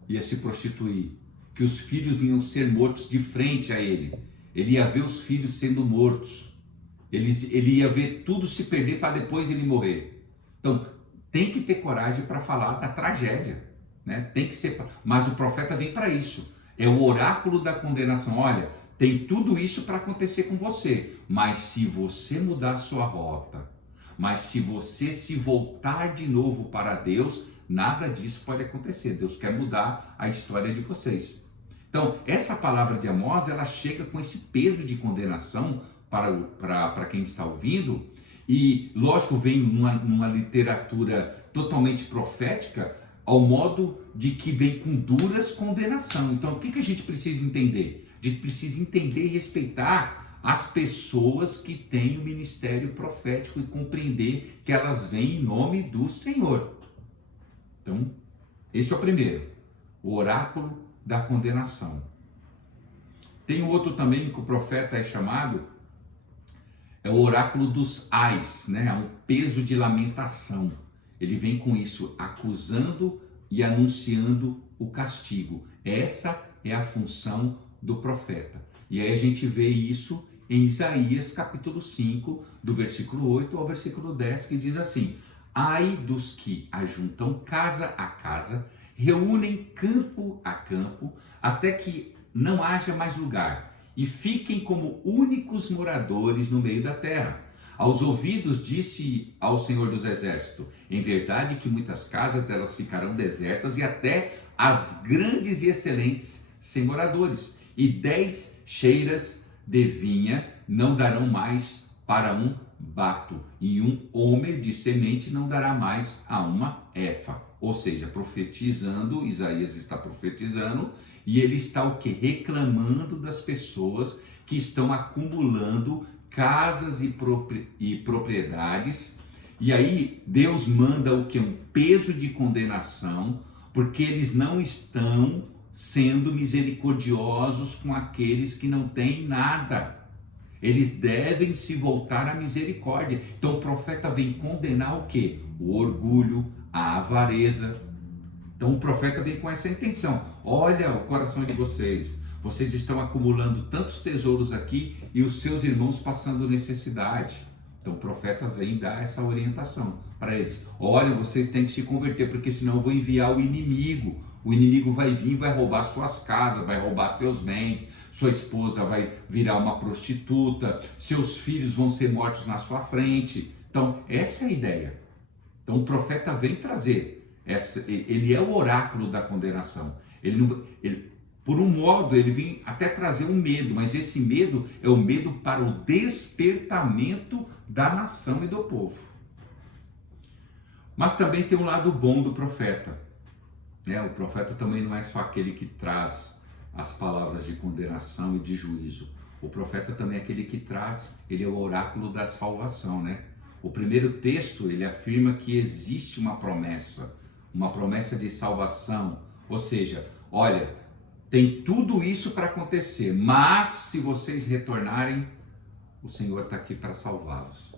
ia se prostituir, que os filhos iam ser mortos de frente a ele, ele ia ver os filhos sendo mortos, ele ia ver tudo se perder para depois ele morrer. Então, tem que ter coragem para falar da tragédia, né? Tem que ser, mas o profeta vem para isso, é o oráculo da condenação. Olha, tem tudo isso para acontecer com você, mas se você mudar sua rota, mas se você se voltar de novo para Deus, nada disso pode acontecer. Deus quer mudar a história de vocês. Então, essa palavra de Amós, ela chega com esse peso de condenação para quem está ouvindo, e lógico, vem numa literatura totalmente profética, ao modo de que vem com duras condenação. Então, o que a gente precisa entender? A gente precisa entender e respeitar as pessoas que têm o ministério profético e compreender que elas vêm em nome do Senhor. Então, esse é o primeiro, o oráculo da condenação. Tem outro também que o profeta é chamado, é o oráculo dos ais, né? É um peso de lamentação. Ele vem com isso, acusando e anunciando o castigo. Essa é a função do profeta. E aí a gente vê isso em Isaías capítulo 5, do versículo 8 ao versículo 10, que diz assim: ai dos que ajuntam casa a casa, reúnem campo a campo, até que não haja mais lugar, e fiquem como únicos moradores no meio da terra. Aos ouvidos disse ao Senhor dos Exércitos: em verdade que muitas casas elas ficarão desertas, e até as grandes e excelentes sem moradores, e 10 cheiras de vinha não darão mais para um bato, e um homer de semente não dará mais a uma efa. Ou seja, profetizando, Isaías está profetizando, e ele está o que? Reclamando das pessoas que estão acumulando casas e propriedades. E aí Deus manda o que? Um peso de condenação, porque eles não estão sendo misericordiosos com aqueles que não têm nada. Eles devem se voltar à misericórdia. Então o profeta vem condenar o quê? O orgulho, a avareza. Então o profeta vem com essa intenção. Olha o coração de vocês. Vocês estão acumulando tantos tesouros aqui e os seus irmãos passando necessidade. Então o profeta vem dar essa orientação para eles. Olha, vocês têm que se converter, porque senão eu vou enviar o inimigo. O inimigo vai vir e vai roubar suas casas, vai roubar seus bens. Sua esposa vai virar uma prostituta. Seus filhos vão ser mortos na sua frente. Então essa é a ideia. Então o profeta vem trazer. Ele é o oráculo da condenação. Por um modo, ele vem até trazer um medo, mas esse medo é o medo para o despertamento da nação e do povo. Mas também tem um lado bom do profeta. O profeta também não é só aquele que traz as palavras de condenação e de juízo. O profeta também é aquele que traz, ele é o oráculo da salvação, né? O primeiro texto, ele afirma que existe uma promessa de salvação. Ou seja, olha, tem tudo isso para acontecer, mas se vocês retornarem, o Senhor está aqui para salvá-los.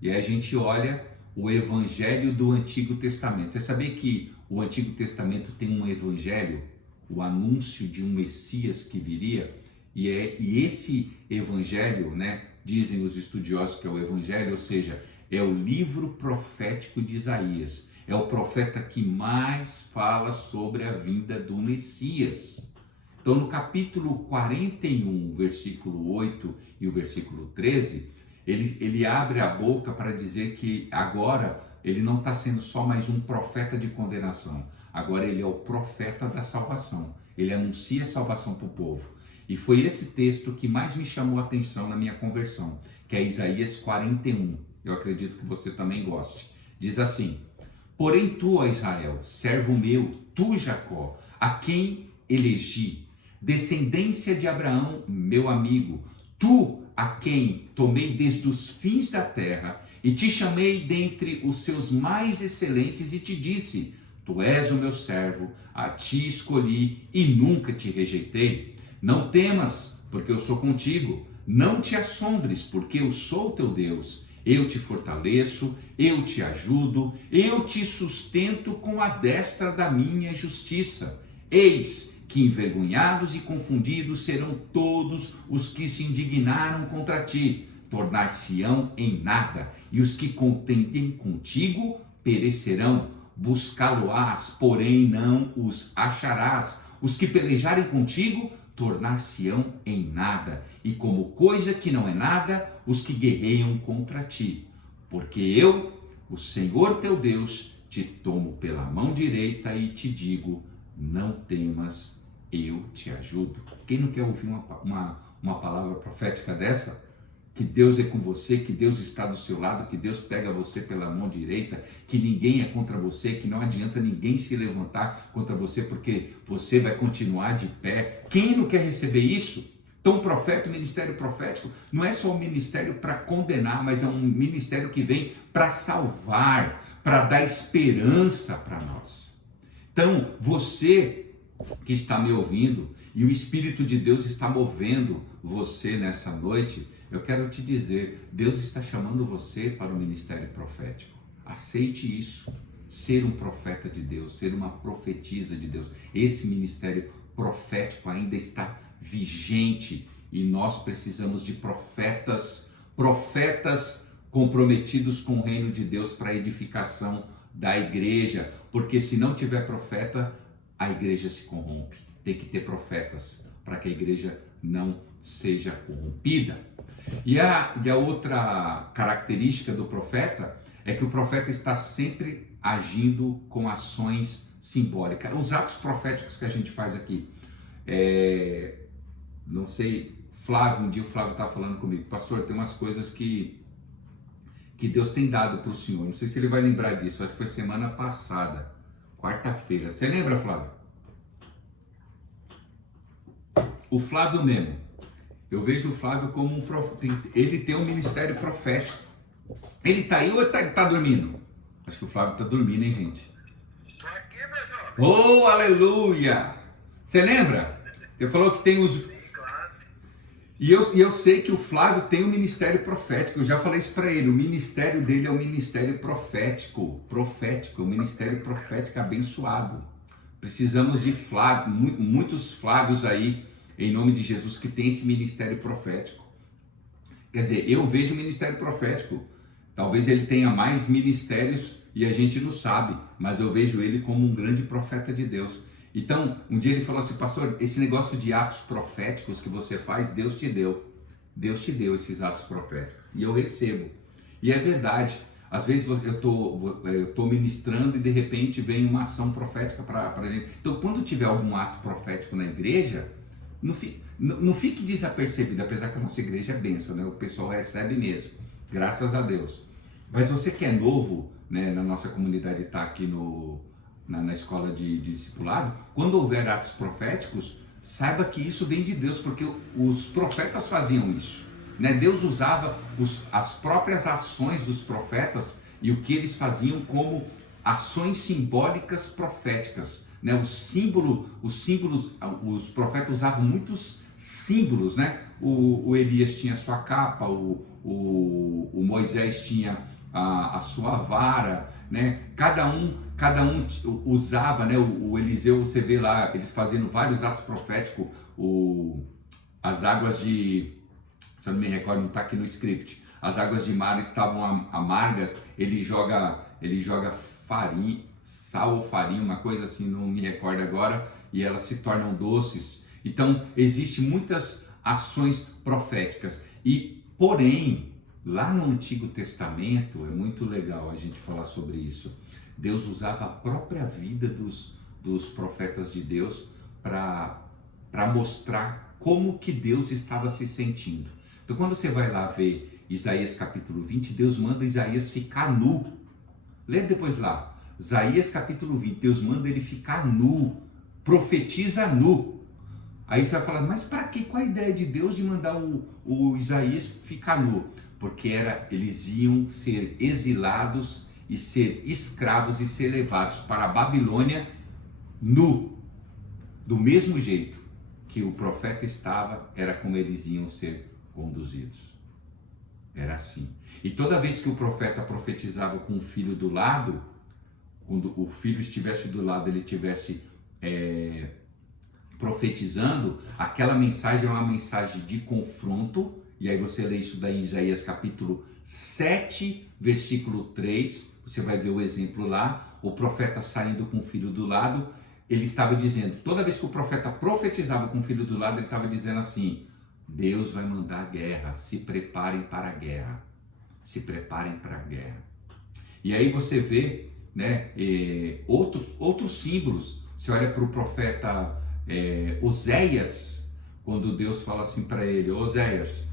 E aí a gente olha o evangelho do Antigo Testamento. Você sabia que o Antigo Testamento tem um evangelho, o anúncio de um Messias que viria? E esse evangelho, né, dizem os estudiosos que é o evangelho, ou seja, é o livro profético de Isaías. É o profeta que mais fala sobre a vinda do Messias. Então, no capítulo 41, versículo 8 e o versículo 13, ele abre a boca para dizer que agora ele não está sendo só mais um profeta de condenação. Agora ele é o profeta da salvação. ele anuncia salvação para o povo. E foi esse texto que mais me chamou a atenção na minha conversão, que é Isaías 41. Eu acredito que você também goste. Diz assim: porém tu, ó Israel, servo meu, tu, Jacó, a quem elegi, descendência de Abraão, meu amigo, tu, a quem tomei desde os fins da terra, e te chamei dentre os seus mais excelentes, e te disse: tu és o meu servo, a ti escolhi e nunca te rejeitei. Não temas, porque eu sou contigo. Não te assombres, porque eu sou teu Deus. Eu te fortaleço, eu te ajudo, eu te sustento com a destra da minha justiça. Eis que envergonhados e confundidos serão todos os que se indignaram contra ti. Tornar-se-ão em nada, e os que contendem contigo perecerão. Buscá-lo-ás, porém não os acharás. Os que pelejarem contigo tornar-se-ão em nada, e como coisa que não é nada, os que guerreiam contra ti. Porque eu, o Senhor teu Deus, te tomo pela mão direita e te digo: não temas, eu te ajudo. Quem não quer ouvir uma palavra profética dessa? Que Deus é com você, que Deus está do seu lado, que Deus pega você pela mão direita, que ninguém é contra você, que não adianta ninguém se levantar contra você, porque você vai continuar de pé. Quem não quer receber isso? Então, o profeta, o ministério profético, não é só um ministério para condenar, mas é um ministério que vem para salvar, para dar esperança para nós. Então, você que está me ouvindo e o Espírito de Deus está movendo você nessa noite, eu quero te dizer, Deus está chamando você para o ministério profético. Aceite isso, ser um profeta de Deus, ser uma profetisa de Deus. Esse ministério profético ainda está vigente e nós precisamos de profetas comprometidos com o reino de Deus para a edificação da igreja, porque se não tiver profeta, a igreja se corrompe. Tem que ter profetas para que a igreja não seja corrompida. E a outra característica do profeta é que o profeta está sempre agindo com ações simbólicas. Os atos proféticos que a gente faz aqui. Não sei, Flávio, um dia o Flávio estava falando comigo: pastor, tem umas coisas que Deus tem dado para o senhor. Não sei se ele vai lembrar disso, acho que foi semana passada, quarta-feira. Você lembra, Flávio? O Flávio mesmo. Eu vejo o Flávio como um profeta. Ele tem um ministério profético. Ele está aí ou está dormindo? Acho que o Flávio está dormindo, hein, gente? Estou aqui, meu jovem. Oh, aleluia! Você lembra? Ele falou que tem os... Sim, claro. E eu sei que o Flávio tem um ministério profético. Eu já falei isso para ele. O ministério dele é um ministério profético. Um ministério profético abençoado. Precisamos de Flávio, muitos Flávios aí, em nome de Jesus, que tem esse ministério profético. Quer dizer, eu vejo o ministério profético. Talvez ele tenha mais ministérios e a gente não sabe, mas eu vejo ele como um grande profeta de Deus. Então, um dia ele falou assim: pastor, esse negócio de atos proféticos que você faz, Deus te deu. Deus te deu esses atos proféticos. E eu recebo. E é verdade. Às vezes eu tô ministrando e de repente vem uma ação profética para a gente. Então, quando tiver algum ato profético na igreja, não fique desapercebido, apesar que a nossa igreja é bênção, né? O pessoal recebe mesmo, graças a Deus. Mas você que é novo, né, na nossa comunidade, está aqui na escola de discipulado, quando houver atos proféticos, saiba que isso vem de Deus, porque os profetas faziam isso, né? Deus usava as próprias ações dos profetas e o que eles faziam como ações simbólicas proféticas, né? Os símbolos, os profetas usavam muitos símbolos, né? O Elias tinha a sua capa, o Moisés tinha a sua vara, né? Cada um usava, né? O Eliseu, você vê lá, eles fazendo vários atos proféticos, as águas de, se eu não me recordo, não está aqui no script, as águas de mar estavam amargas, ele joga farinha, sal ou farinha, uma coisa assim, não me recordo agora, e elas se tornam doces. Então, existem muitas ações proféticas. E, porém, lá no Antigo Testamento, é muito legal a gente falar sobre isso. Deus usava a própria vida dos profetas de Deus para mostrar como que Deus estava se sentindo. Então, quando você vai lá ver Isaías capítulo 20, Deus manda Isaías ficar nu. Lê depois lá, Isaías capítulo 20, Deus manda ele ficar nu, profetiza nu. Aí você vai falar, mas para quê? Qual a ideia de Deus de mandar o Isaías ficar nu? Porque eles iam ser exilados e ser escravos e ser levados para a Babilônia nu. Do mesmo jeito que o profeta estava, era como eles iam ser conduzidos. Era assim. E toda vez que o profeta profetizava com o filho do lado, quando o filho estivesse do lado, ele estivesse profetizando, aquela mensagem é uma mensagem de confronto. E aí você lê isso daí em Isaías capítulo 7, versículo 3, você vai ver o exemplo lá, o profeta saindo com o filho do lado, ele estava dizendo, toda vez que o profeta profetizava com o filho do lado, ele estava dizendo assim, Deus vai mandar guerra, se preparem para a guerra, se preparem para a guerra. E aí você vê, né, outros símbolos, você olha para o profeta Oséias, quando Deus fala assim para ele, Oséias,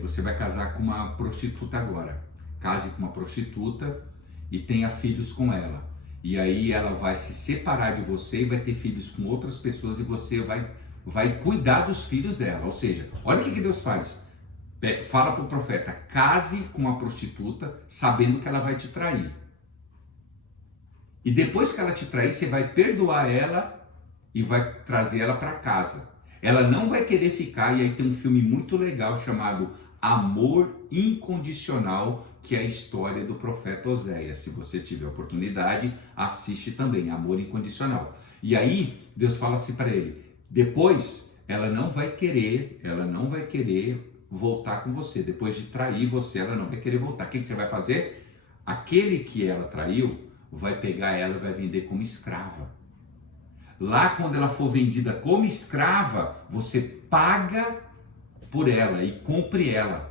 você vai casar com uma prostituta agora, case com uma prostituta e tenha filhos com ela, e aí ela vai se separar de você e vai ter filhos com outras pessoas e você vai cuidar dos filhos dela. Ou seja, olha o que Deus faz, fala para o profeta, case com uma prostituta sabendo que ela vai te trair, e depois que ela te trair, você vai perdoar ela e vai trazer ela para casa. Ela não vai querer ficar, e aí tem um filme muito legal chamado Amor Incondicional, que é a história do profeta Oséias. Se você tiver oportunidade, assiste também, Amor Incondicional. E aí Deus fala assim para ele, depois ela não vai querer voltar com você. Depois de trair você, ela não vai querer voltar. O que você vai fazer? Aquele que ela traiu vai pegar ela e vai vender como escrava. Lá, quando ela for vendida como escrava, você paga por ela e compre ela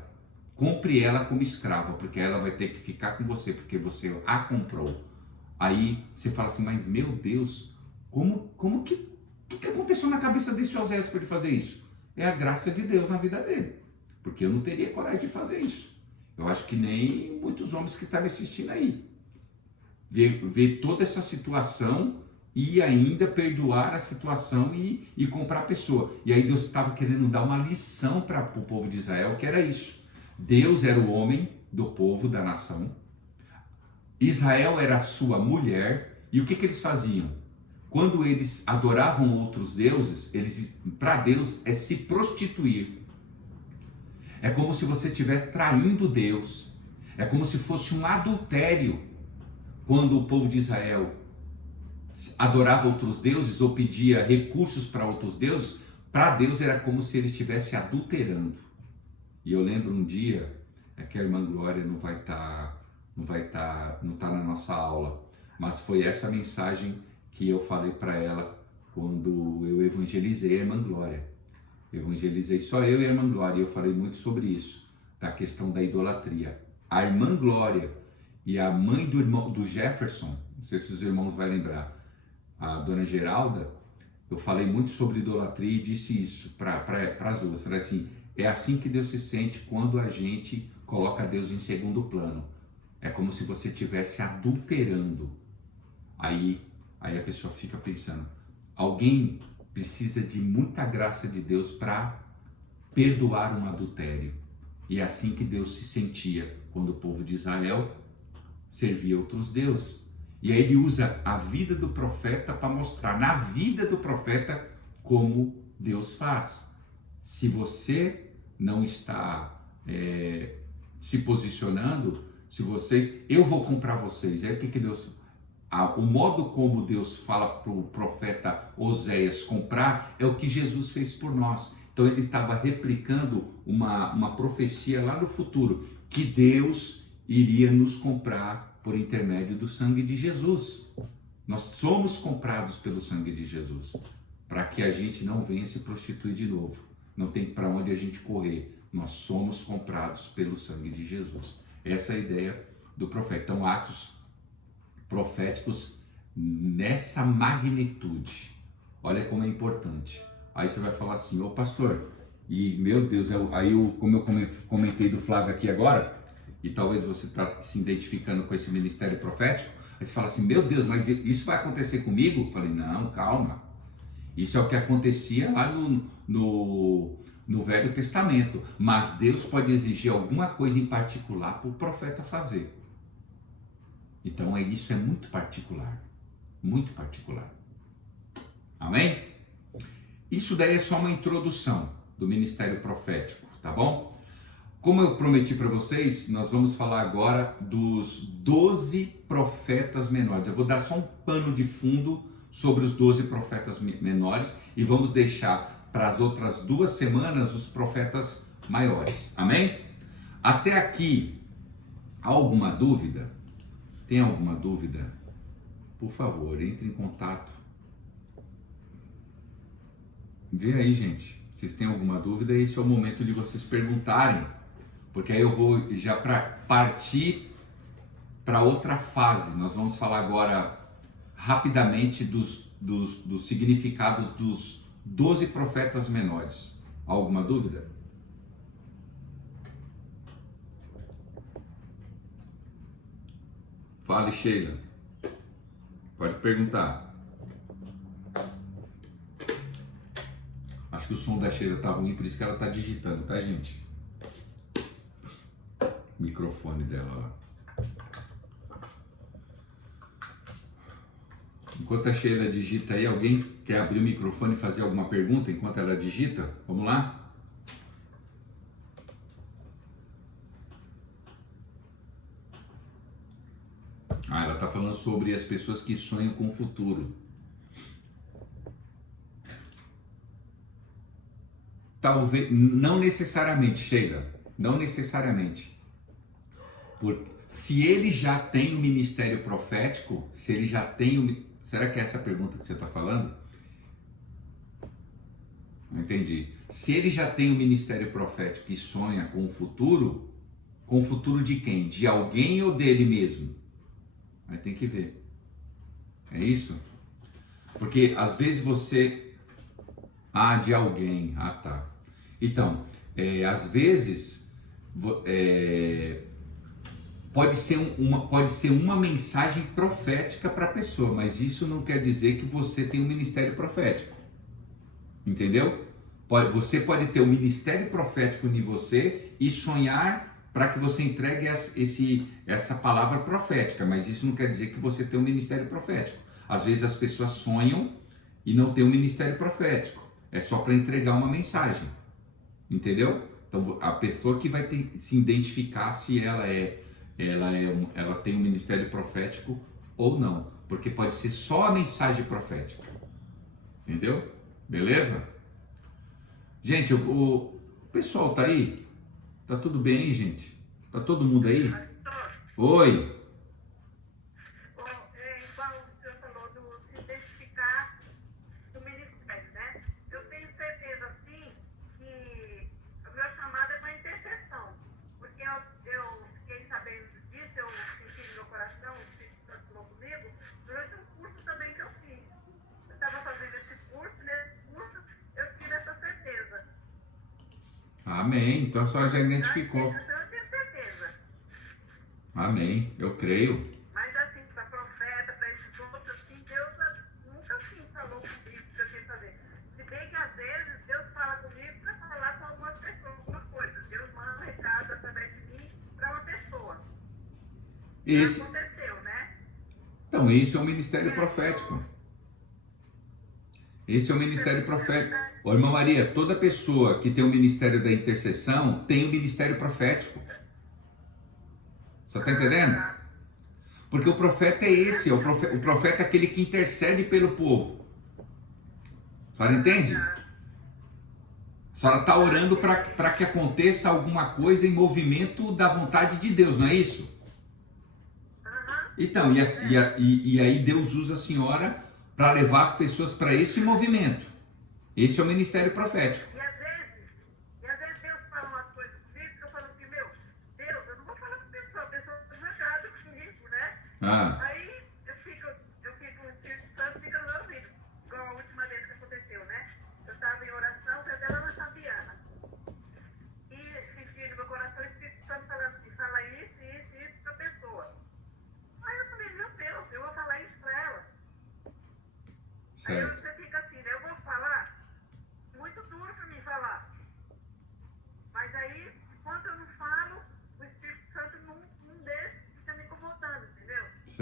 como escrava, porque ela vai ter que ficar com você, porque você a comprou. Aí você fala assim, mas meu Deus, como que aconteceu na cabeça desse Oséias para ele fazer isso? É a graça de Deus na vida dele, porque eu não teria coragem de fazer isso. Eu acho que nem muitos homens que estão assistindo aí. Ver toda essa situação e ainda perdoar a situação e comprar a pessoa. E aí Deus estava querendo dar uma lição para o povo de Israel, que era isso. Deus era o homem do povo, da nação. Israel era a sua mulher. E o que eles faziam? Quando eles adoravam outros deuses, para Deus é se prostituir. É como se você estivesse traindo Deus. É como se fosse um adultério. Quando o povo de Israel adorava outros deuses ou pedia recursos para outros deuses, para Deus era como se ele estivesse adulterando. E eu lembro um dia, que a irmã Glória não está na nossa aula, mas foi essa mensagem que eu falei para ela quando eu evangelizei a irmã Glória. Evangelizei só eu e a irmã Glória, e eu falei muito sobre isso, da questão da idolatria. A irmã Glória e a mãe do Jefferson, não sei se os irmãos vão lembrar, a dona Geralda, eu falei muito sobre idolatria e disse isso para as duas. Falei assim, é assim que Deus se sente quando a gente coloca Deus em segundo plano. É como se você estivesse adulterando. Aí a pessoa fica pensando, alguém precisa de muita graça de Deus para perdoar um adultério. E é assim que Deus se sentia quando o povo de Israel servia outros deuses. E aí ele usa a vida do profeta para mostrar na vida do profeta como Deus faz. Se você não está se posicionando, eu vou comprar vocês. Aí o que Deus... o modo como Deus fala para o profeta Oséias comprar é o que Jesus fez por nós. Então ele estava replicando uma profecia lá no futuro, que Deus iria nos comprar por intermédio do sangue de Jesus. Nós somos comprados pelo sangue de Jesus, para que a gente não venha se prostituir de novo. Não tem para onde a gente correr. Nós somos comprados pelo sangue de Jesus. Essa é a ideia do profeta. Então, atos proféticos nessa magnitude. Olha como é importante. Aí você vai falar assim, ô pastor, e meu Deus, como eu comentei do Flávio aqui agora, e talvez você está se identificando com esse ministério profético, aí você fala assim, meu Deus, mas isso vai acontecer comigo? Eu falei, não, calma. Isso é o que acontecia lá no Velho Testamento. Mas Deus pode exigir alguma coisa em particular para o profeta fazer. Então isso é muito particular. Muito particular. Amém? Isso daí é só uma introdução do ministério profético, tá bom? Como eu prometi para vocês, nós vamos falar agora dos 12 profetas menores. Eu vou dar só um pano de fundo sobre os 12 profetas menores e vamos deixar para as outras 2 semanas os profetas maiores. Amém? Até aqui, há alguma dúvida? Tem alguma dúvida? Por favor, entre em contato. Vê aí, gente. Vocês têm alguma dúvida? Esse é o momento de vocês perguntarem. Porque aí eu vou já partir para outra fase. Nós vamos falar agora rapidamente do significado dos 12 profetas menores. Alguma dúvida? Fale, Sheila. Pode perguntar. Acho que o som da Sheila tá ruim, por isso que ela tá digitando, tá, gente? Microfone dela lá. Enquanto a Sheila digita aí, alguém quer abrir o microfone e fazer alguma pergunta enquanto ela digita? Vamos lá? Ela está falando sobre as pessoas que sonham com o futuro. Talvez, não necessariamente, Sheila, não necessariamente. Se ele já tem o ministério profético, se ele já tem o... Será que é essa a pergunta que você está falando? Não entendi. Se ele já tem o ministério profético e sonha com o futuro de quem? De alguém ou dele mesmo? Aí tem que ver. É isso? Porque às vezes você... de alguém. Tá. Então, às vezes... Pode ser uma mensagem profética para a pessoa, mas isso não quer dizer que você tem um ministério profético. Entendeu? Você pode ter um ministério profético em você e sonhar para que você entregue essa palavra profética, mas isso não quer dizer que você tem um ministério profético. Às vezes as pessoas sonham e não tem um ministério profético. É só para entregar uma mensagem. Entendeu? Então a pessoa que vai se identificar se ela tem um ministério profético ou não, porque pode ser só a mensagem profética, entendeu? Beleza? Gente, o pessoal tá aí? Tá tudo bem aí, gente? Tá todo mundo aí? Oi! Igual o senhor falou do se identificar do ministério, né? Eu tenho certeza, assim, que o meu chamado é para intercessão, porque eu fiquei sabendo disso, eu senti no meu coração, o Espírito Santo falou comigo, durante um curso também que eu fiz. Eu estava fazendo esse curso, nesse curso eu tive essa certeza. Amém. Então a senhora já identificou. Eu tenho certeza. Amém. Eu creio. Mas assim, para profeta, para esses outros, assim, Deus nunca assim falou comigo que eu tinha que fazer. Se bem que às vezes Deus fala comigo para falar com algumas pessoas, alguma coisa. Deus manda um recado através de mim para uma pessoa. Isso aconteceu, né? Então, isso é um ministério profético. Esse é o ministério profético. Ô, irmã Maria, toda pessoa que tem o ministério da intercessão tem o ministério profético. Você está entendendo? Porque o profeta é esse, o profeta é aquele que intercede pelo povo. A senhora entende? A senhora está orando para que aconteça alguma coisa em movimento da vontade de Deus, não é isso? Então, e aí Deus usa a senhora para levar as pessoas para esse movimento. Esse é o ministério profético. E às vezes Deus fala umas coisas comigo que eu falo assim, Deus, eu não vou falar com a pessoa está jogada comigo, né? Aí eu fico, o Espírito Santo fica no meu ouvido. Igual a última vez que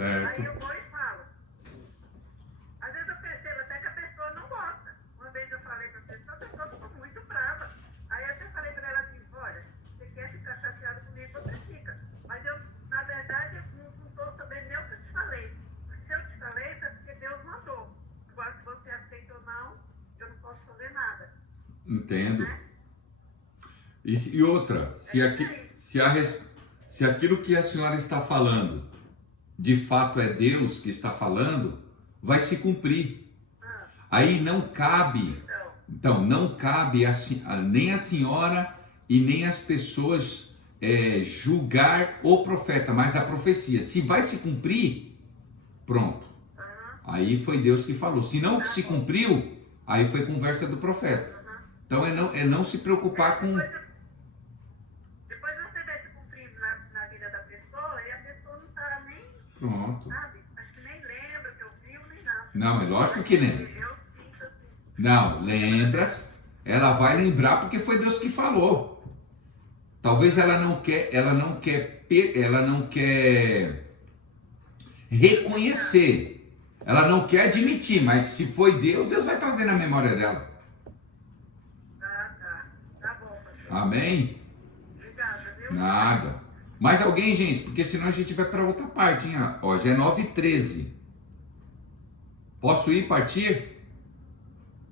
Certo. Aí eu vou e falo. Às vezes eu percebo até que a pessoa não gosta. Uma vez eu falei para a pessoa ficou muito brava. Aí eu até falei para ela assim, olha, você quer ficar chateado comigo, você fica. Mas eu, na verdade, eu não estou sabendo nem o que eu te falei. Se eu te falei, é porque Deus mandou. Agora, se você aceita ou não, eu não posso fazer nada. Entendo. Né? E outra, se aquilo que a senhora está falando, de fato é Deus que está falando, vai se cumprir. Aí não cabe, então, não cabe nem a senhora e nem as pessoas julgar o profeta, mas a profecia. Se vai se cumprir, pronto. Aí foi Deus que falou. Se não se cumpriu, aí foi conversa do profeta. Então é não se preocupar com... Depois você vê se cumprindo na vida da pessoa e a pessoa não está nem, Pronto. sabe? Acho que nem lembra que ouviu, nem nada. Não, é lógico que lembra. Eu sinto assim. Não, lembra, ela vai lembrar porque foi Deus que falou. Talvez ela não quer reconhecer. Ela não quer admitir, mas se foi Deus, Deus vai trazer na memória dela. Tá bom, pastor. Amém? Obrigada, viu? Nada. Mais alguém, gente? Porque senão a gente vai para outra parte, hein? Ó, já é 9h13. Posso ir partir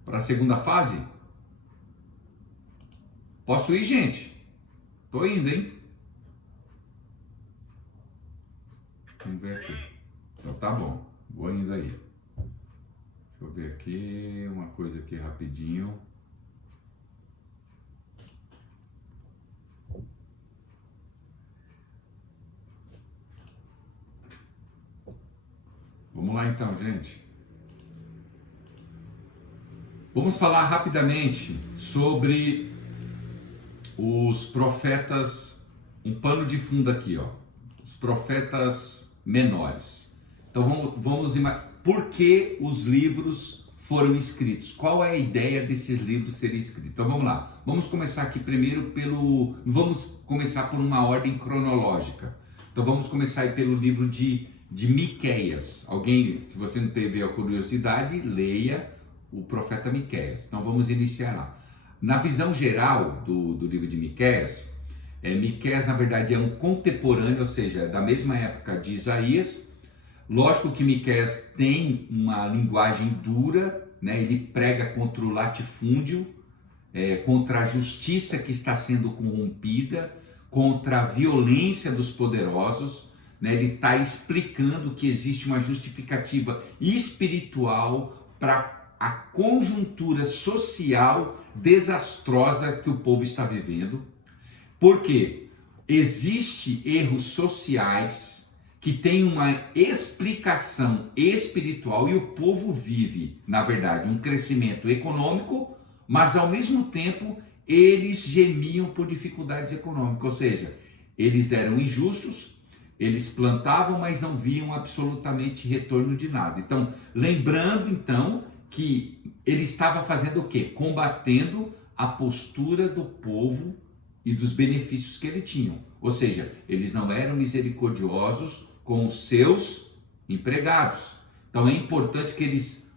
para a segunda fase? Posso ir, gente? Tô indo, hein? Vamos ver aqui. Então tá bom. Vou indo aí. Deixa eu ver aqui uma coisa aqui rapidinho. Vamos lá então, gente. Vamos falar rapidamente sobre os profetas, um pano de fundo aqui, ó. Os profetas menores. Então vamos por que os livros foram escritos? Qual é a ideia desses livros serem escritos? Então vamos lá. Vamos começar aqui primeiro vamos começar por uma ordem cronológica. Então vamos começar aí pelo livro de Miqueias. Alguém, se você não teve a curiosidade, leia o profeta Miqueias. Então vamos iniciar lá. Na visão geral do livro de Miqueias, Miqueias na verdade é um contemporâneo, ou seja, da mesma época de Isaías. Lógico que Miqueias tem uma linguagem dura, né? Ele prega contra o latifúndio, contra a justiça que está sendo corrompida, contra a violência dos poderosos, né? Ele está explicando que existe uma justificativa espiritual para a conjuntura social desastrosa que o povo está vivendo. Por quê? Existem erros sociais que têm uma explicação espiritual e o povo vive, na verdade, um crescimento econômico, mas ao mesmo tempo eles gemiam por dificuldades econômicas, ou seja, eles eram injustos, eles plantavam, mas não viam absolutamente retorno de nada. Então, lembrando então que ele estava fazendo o quê? Combatendo a postura do povo e dos benefícios que ele tinha. Ou seja, eles não eram misericordiosos com os seus empregados. Então é importante que eles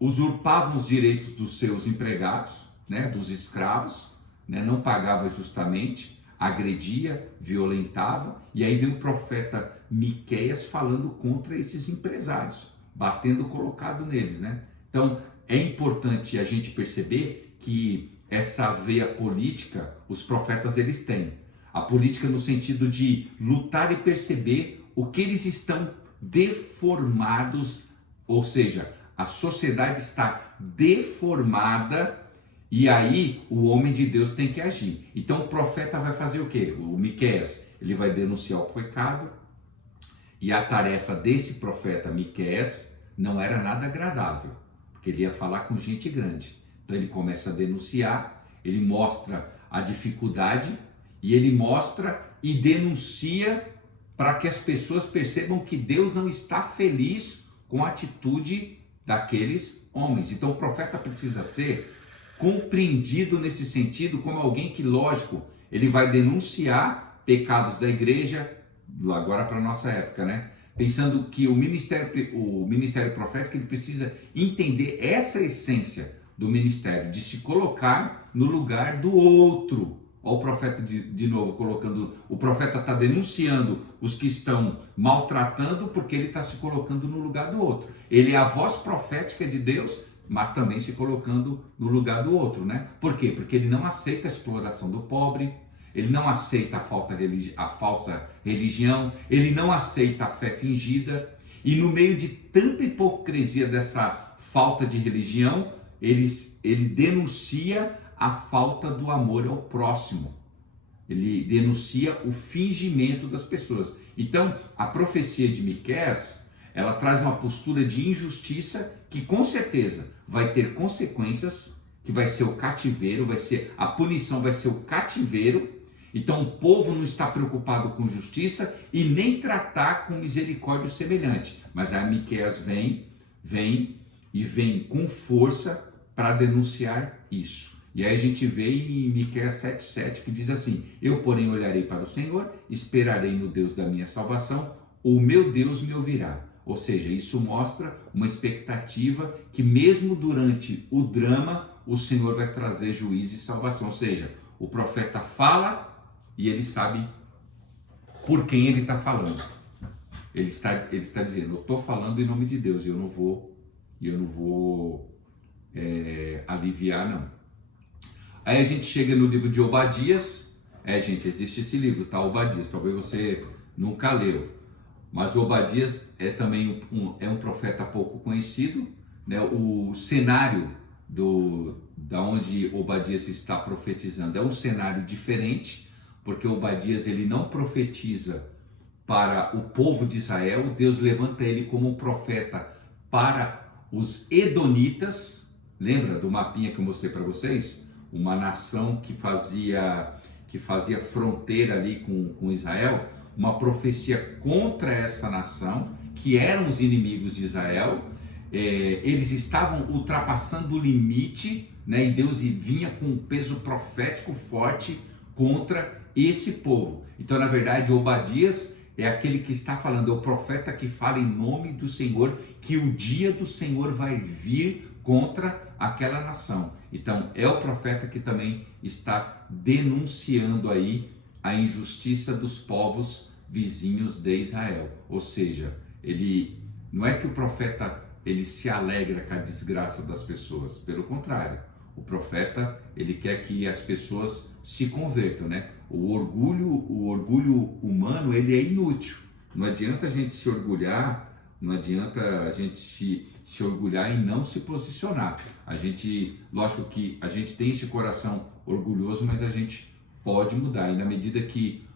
usurpavam os direitos dos seus empregados, né, dos escravos, né, não pagava justamente, agredia, violentava, e aí vem o profeta Miqueias falando contra esses empresários, batendo colocado neles, né? Então é importante a gente perceber que essa veia política, os profetas eles têm. A política no sentido de lutar e perceber o que eles estão deformados, ou seja, a sociedade está deformada e aí o homem de Deus tem que agir. Então o profeta vai fazer o quê? O Miqueias, ele vai denunciar o pecado e a tarefa desse profeta Miqueias não era nada agradável, porque ele ia falar com gente grande. Então ele começa a denunciar, ele mostra a dificuldade e ele mostra e denuncia para que as pessoas percebam que Deus não está feliz com a atitude daqueles homens. Então o profeta precisa ser compreendido nesse sentido como alguém que, lógico, ele vai denunciar pecados da igreja, agora para a nossa época, né? pensando que o ministério profético ele precisa entender essa essência do ministério, de se colocar no lugar do outro. Olha o profeta de novo colocando, o profeta está denunciando os que estão maltratando porque ele está se colocando no lugar do outro. Ele é a voz profética de Deus, mas também se colocando no lugar do outro, né? Por quê? Porque ele não aceita a exploração do pobre, ele não aceita a falsa religião, ele não aceita a fé fingida, e no meio de tanta hipocrisia dessa falta de religião, ele denuncia a falta do amor ao próximo. Ele denuncia o fingimento das pessoas. Então, a profecia de Miqueias, ela traz uma postura de injustiça que com certeza vai ter consequências, que vai ser o cativeiro, a punição vai ser o cativeiro. Então o povo não está preocupado com justiça e nem tratar com misericórdia o semelhante. Mas a Miqueias vem com força para denunciar isso. E aí a gente vê em Miqueias 7,7 que diz assim: eu, porém, olharei para o Senhor, esperarei no Deus da minha salvação, o meu Deus me ouvirá. Ou seja, isso mostra uma expectativa que mesmo durante o drama, o Senhor vai trazer juízo e salvação. Ou seja, o profeta fala e ele sabe por quem ele está falando. Ele está dizendo: eu estou falando em nome de Deus, e eu não vou aliviar, não. Aí a gente chega no livro de Obadias. Gente, existe esse livro, tá? Obadias, talvez você nunca leu. Mas Obadias é também um profeta pouco conhecido, né? O cenário da onde Obadias está profetizando é um cenário diferente, porque Obadias ele não profetiza para o povo de Israel. Deus levanta ele como um profeta para os edonitas. Lembra do mapinha que eu mostrei para vocês? Uma nação que fazia fronteira ali com Israel. Uma profecia contra essa nação, que eram os inimigos de Israel. Eles estavam ultrapassando o limite, né? E Deus vinha com um peso profético forte contra esse povo. Então, na verdade, Obadias é aquele que está falando, é o profeta que fala em nome do Senhor, que o dia do Senhor vai vir contra aquela nação. Então, é o profeta que também está denunciando aí a injustiça dos povos vizinhos de Israel. Ou seja, não é que o profeta ele se alegra com a desgraça das pessoas, pelo contrário, o profeta ele quer que as pessoas se convertam, né? O orgulho humano ele é inútil. Não adianta a gente se orgulhar, não adianta a gente se orgulhar e não se posicionar. Lógico que a gente tem esse coração orgulhoso, mas a gente pode mudar. E na medida que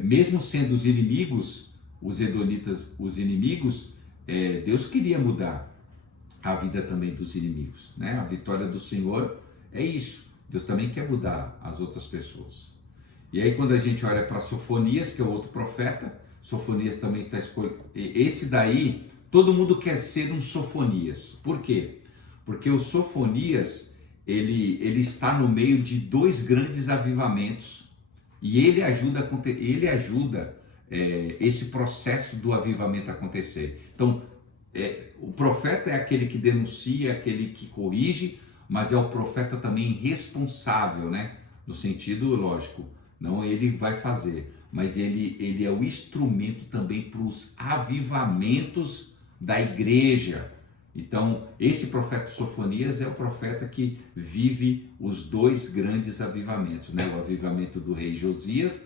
mesmo sendo os inimigos, os edonitas, os inimigos, Deus queria mudar a vida também dos inimigos, né? A vitória do Senhor é isso. Deus também quer mudar as outras pessoas. E aí quando a gente olha para Sofonias, que é outro profeta, Sofonias também está escolhendo. Esse daí, todo mundo quer ser um Sofonias. Por quê? Porque o Sofonias, ele está no meio de dois grandes avivamentos. E ele ajuda esse processo do avivamento acontecer. Então, o profeta é aquele que denuncia, aquele que corrige, mas é o profeta também responsável, né? No sentido, lógico, não ele vai fazer, mas ele é o instrumento também para os avivamentos da igreja. Então, esse profeta Sofonias é o profeta que vive os dois grandes avivamentos, né? O avivamento do rei Josias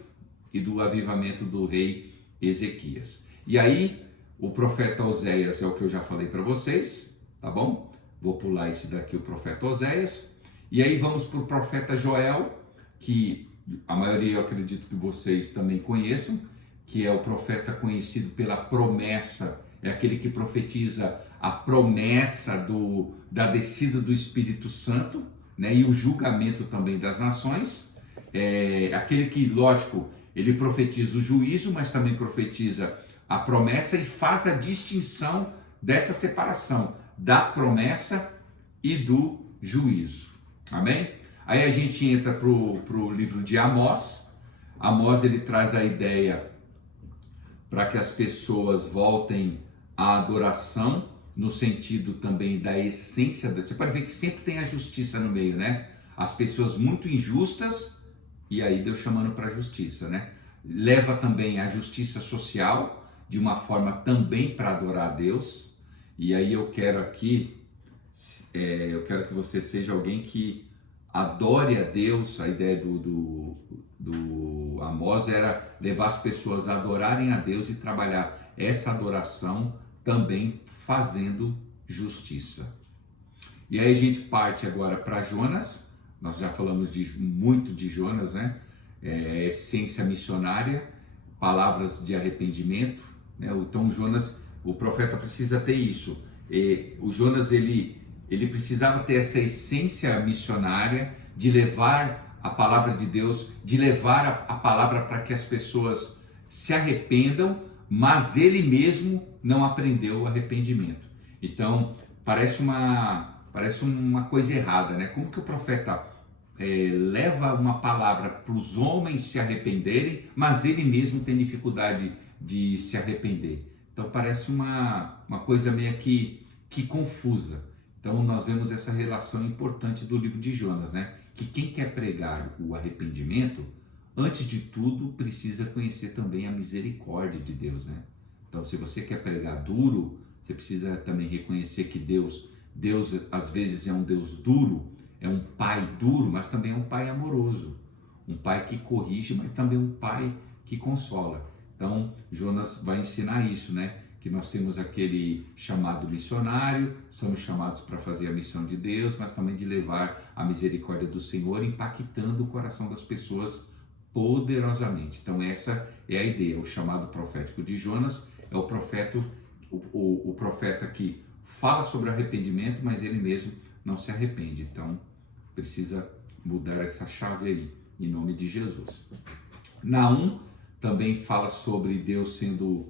e do avivamento do rei Ezequias. E aí, o profeta Oséias é o que eu já falei para vocês, tá bom? Vou pular esse daqui, o profeta Oséias. E aí vamos para o profeta Joel, que a maioria eu acredito que vocês também conheçam, que é o profeta conhecido pela promessa, é aquele que profetiza a promessa da descida do Espírito Santo, né? E o julgamento também das nações. Aquele que, lógico, ele profetiza o juízo, mas também profetiza a promessa e faz a distinção dessa separação da promessa e do juízo. Amém? Aí a gente entra para o livro de Amós. Amós ele traz a ideia para que as pessoas voltem à adoração, no sentido também da essência. Você pode ver que sempre tem a justiça no meio, né? As pessoas muito injustas, e aí Deus chamando para a justiça, né? Leva também a justiça social, de uma forma também para adorar a Deus. E aí eu quero aqui, eu quero que você seja alguém que adore a Deus. A ideia do Amós era levar as pessoas a adorarem a Deus e trabalhar essa adoração também fazendo justiça. E aí a gente parte agora para Jonas. Nós já falamos muito de Jonas, né? Essência missionária, palavras de arrependimento, né? Então Jonas, o profeta precisa ter isso. O Jonas ele precisava ter essa essência missionária de levar a palavra de Deus, de levar a palavra para que as pessoas se arrependam, mas ele mesmo não aprendeu o arrependimento. Então parece uma coisa errada, né? Como que o profeta leva uma palavra para os homens se arrependerem, mas ele mesmo tem dificuldade de se arrepender? Então parece uma coisa meio que confusa. Então nós vemos essa relação importante do livro de Jonas, né? Que quem quer pregar o arrependimento, antes de tudo, precisa conhecer também a misericórdia de Deus, né? Então se você quer pregar duro, você precisa também reconhecer que Deus às vezes é um Deus duro, é um pai duro, mas também é um pai amoroso, um pai que corrige, mas também um pai que consola. Então Jonas vai ensinar isso, né? Que nós temos aquele chamado missionário, somos chamados para fazer a missão de Deus, mas também de levar a misericórdia do Senhor, impactando o coração das pessoas poderosamente. Então essa é a ideia. O chamado profético de Jonas é o profeta que fala sobre arrependimento, mas ele mesmo não se arrepende. Então precisa mudar essa chave aí, em nome de Jesus. Naum também fala sobre Deus sendo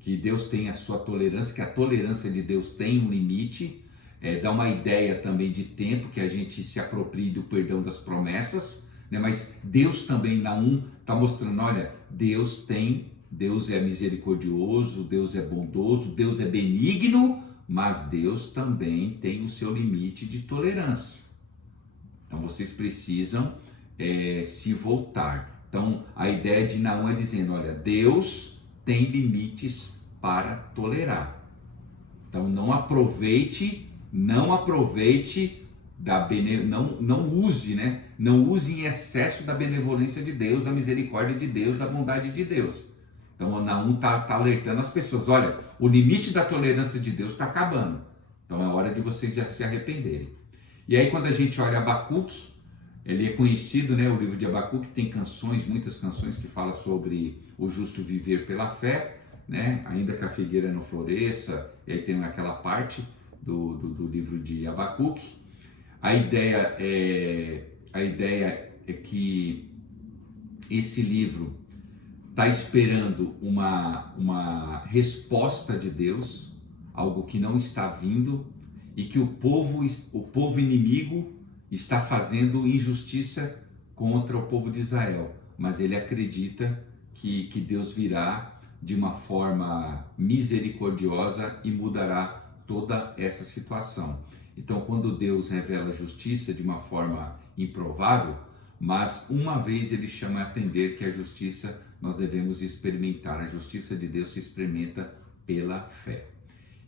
que Deus tem a sua tolerância, que a tolerância de Deus tem um limite. Dá uma ideia também de tempo, que a gente se aproprie do perdão das promessas, né? Mas Deus também, Naum, está mostrando, olha, Deus é misericordioso, Deus é bondoso, Deus é benigno, mas Deus também tem o seu limite de tolerância. Então vocês precisam se voltar. Então a ideia de Naum é dizendo, olha, Deus tem limites para tolerar. Então não aproveite não use, né? Não use em excesso da benevolência de Deus, da misericórdia de Deus, da bondade de Deus. Então o Naum está alertando as pessoas, olha, o limite da tolerância de Deus está acabando. Então é hora de vocês já se arrependerem. E aí quando a gente olha Abacuque, ele é conhecido, né? O livro de Abacuque tem canções, muitas canções que falam sobre o justo viver pela fé, né? Ainda que a figueira não floresça, e aí tem aquela parte do livro de Abacuque. A ideia é que esse livro está esperando uma resposta de Deus, algo que não está vindo, e que o povo inimigo está fazendo injustiça contra o povo de Israel, mas ele acredita que Deus virá de uma forma misericordiosa e mudará toda essa situação. Então, quando Deus revela justiça de uma forma improvável, mas uma vez ele chama a atender que a justiça nós devemos experimentar, a justiça de Deus se experimenta pela fé.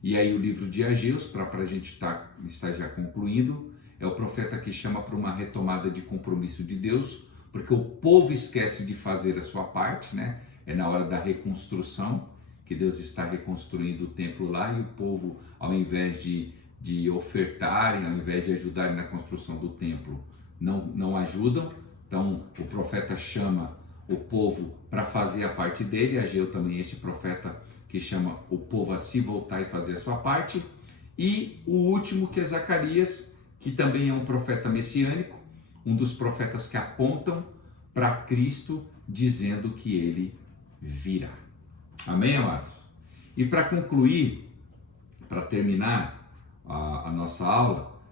E aí o livro de Ageu, para a gente estar já concluindo, é o profeta que chama para uma retomada de compromisso de Deus, porque o povo esquece de fazer a sua parte, né? É na hora da reconstrução que Deus está reconstruindo o templo lá, e o povo, ao invés de ofertarem, ao invés de ajudarem na construção do templo, não ajudam. Então o profeta chama o povo para fazer a parte dele. Ageu também é esse profeta que chama o povo a se voltar e fazer a sua parte. E o último, que é Zacarias, que também é um profeta messiânico, um dos profetas que apontam para Cristo, dizendo que ele virá. Amém, amados? E para concluir, para terminar a nossa aula,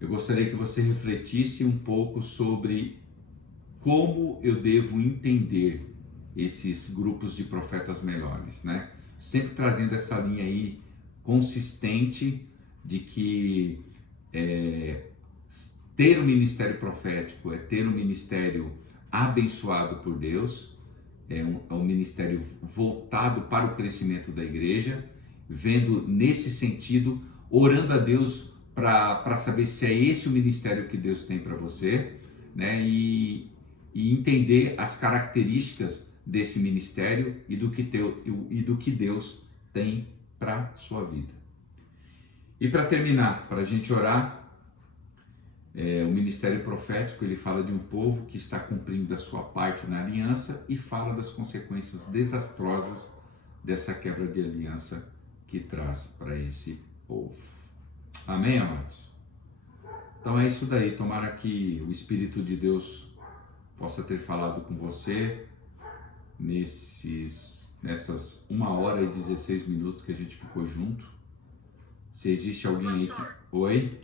eu gostaria que você refletisse um pouco sobre como eu devo entender esses grupos de profetas melhores, né? Sempre trazendo essa linha aí consistente de que ter o ministério profético é ter um ministério abençoado por Deus, é um ministério voltado para o crescimento da igreja, vendo nesse sentido, orando a Deus para saber se é esse o ministério que Deus tem para você, né? E entender as características desse ministério e do que Deus tem para sua vida. E para terminar, para a gente orar, o ministério profético, ele fala de um povo que está cumprindo a sua parte na aliança e fala das consequências desastrosas dessa quebra de aliança que traz para esse povo. Amém, amados? Então é isso daí. Tomara que o Espírito de Deus possa ter falado com você nessas 1h16 que a gente ficou junto. Se existe alguém aí que... Oi?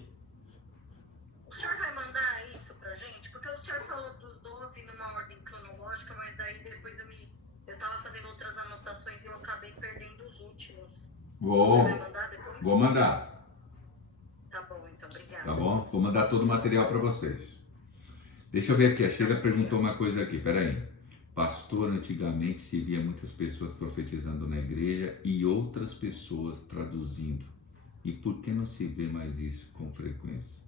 O senhor vai mandar isso pra gente? Porque o senhor falou dos 12 numa ordem cronológica, mas daí depois eu tava fazendo outras anotações e eu acabei perdendo os últimos. Você vai mandar depois? Vou mandar. Tá bom, então, obrigada. Tá bom? Vou mandar todo o material para vocês. Deixa eu ver aqui, a Sheila perguntou uma coisa aqui, peraí. Pastor, antigamente se via muitas pessoas profetizando na igreja e outras pessoas traduzindo. E por que não se vê mais isso com frequência?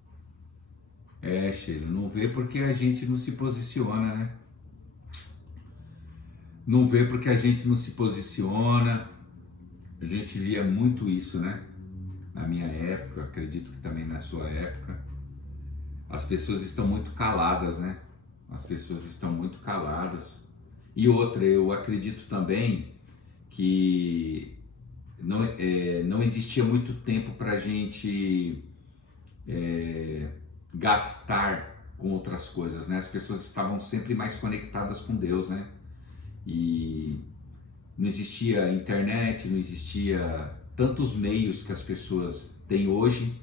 Sheila, não vê porque a gente não se posiciona, né? Não vê porque a gente não se posiciona. A gente via muito isso, né? Na minha época, acredito que também na sua época. As pessoas estão muito caladas, né? As pessoas estão muito caladas. E outra, eu acredito também que não existia muito tempo para a gente gastar com outras coisas, né? As pessoas estavam sempre mais conectadas com Deus, né? E não existia internet, não existia tantos meios que as pessoas têm hoje,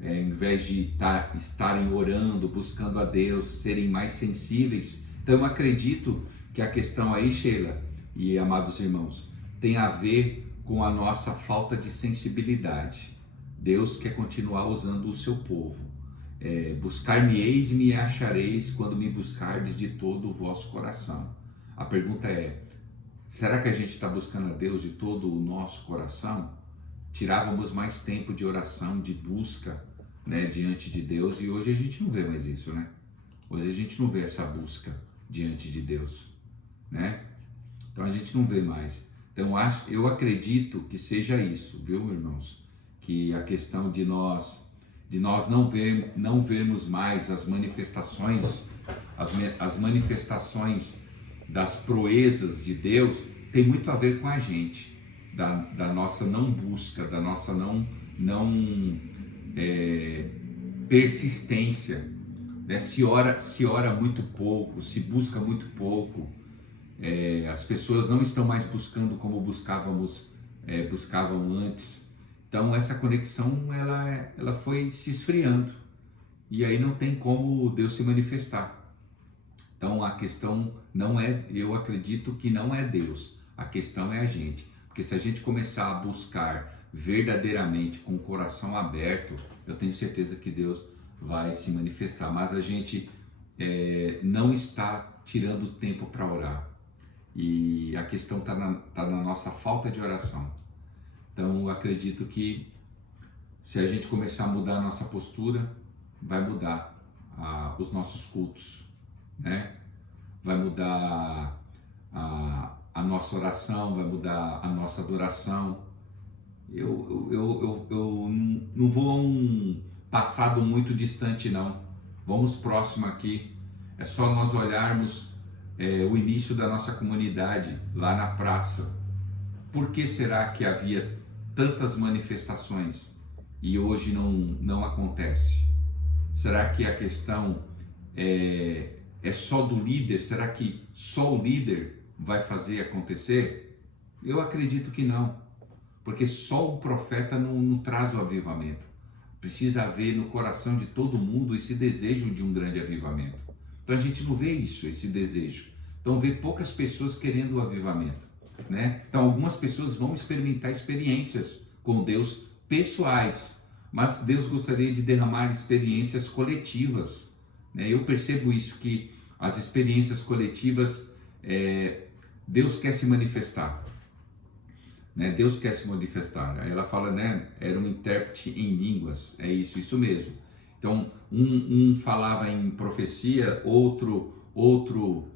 em vez de estarem orando, buscando a Deus, serem mais sensíveis. Então eu acredito que a questão aí, Sheila e amados irmãos, tem a ver com a nossa falta de sensibilidade. Deus quer continuar usando o seu povo. Buscar-me-eis e me achareis quando me buscardes de todo o vosso coração. A pergunta é, será que a gente está buscando a Deus de todo o nosso coração? Tirávamos mais tempo de oração, de busca, né, diante de Deus, e hoje a gente não vê mais isso, né? Hoje a gente não vê essa busca diante de Deus, né? Então a gente não vê mais. Então eu acredito que seja isso, viu, irmãos? Que a questão de nós não vermos mais as manifestações das proezas de Deus tem muito a ver com a gente, da nossa não busca, da nossa não persistência, né? Se ora muito pouco, se busca muito pouco, as pessoas não estão mais buscando como buscavam antes. Então essa conexão ela foi se esfriando e aí não tem como Deus se manifestar. Então a questão não é, eu acredito que não é Deus, a questão é a gente. Porque se a gente começar a buscar verdadeiramente com o coração aberto, eu tenho certeza que Deus vai se manifestar. Mas a gente não está tirando tempo para orar. E a questão está na nossa falta de oração. Então eu acredito que se a gente começar a mudar a nossa postura, vai mudar os nossos cultos, né? Vai mudar a nossa oração, vai mudar a nossa adoração. Eu não vou a um passado muito distante, não. Vamos próximo aqui. É só nós olharmos o início da nossa comunidade lá na praça. Por que será que havia tantas manifestações e hoje não acontece? Será que a questão é só do líder? Será que só o líder vai fazer acontecer? Eu acredito que não, porque só o profeta não traz o avivamento. Precisa haver no coração de todo mundo esse desejo de um grande avivamento. Então a gente não vê isso, esse desejo. Então vê poucas pessoas querendo o avivamento, né? Então algumas pessoas vão experimentar experiências com Deus pessoais, mas Deus gostaria de derramar experiências coletivas, né? Eu percebo isso, que as experiências coletivas, Deus quer se manifestar, né? Deus quer se manifestar. Aí ela fala, né? Era um intérprete em línguas, é isso mesmo. Então um falava em profecia, outro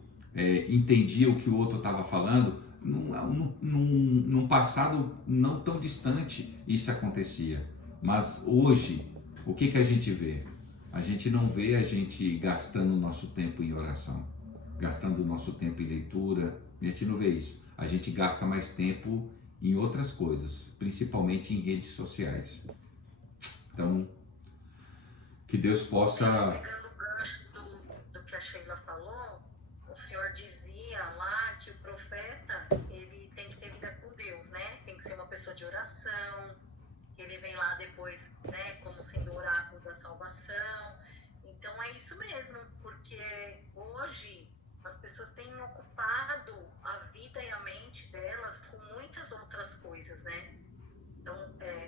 entendia o que o outro estava falando. Num passado não tão distante isso acontecia, mas hoje o que a gente vê? A gente não vê a gente gastando o nosso tempo em oração, gastando o nosso tempo em leitura, a gente não vê isso. A gente gasta mais tempo em outras coisas, principalmente em redes sociais. Então, que Deus possa... Pegando o gancho do que a Sheila falou, o Senhor dizia lá que o profeta, ele tem que ter vida com Deus, né? Tem que ser uma pessoa de oração, que ele vem lá depois, né, como sendo o oráculo da salvação. Então é isso mesmo, porque hoje as pessoas têm ocupado a vida e a mente delas com muitas outras coisas, né? Então,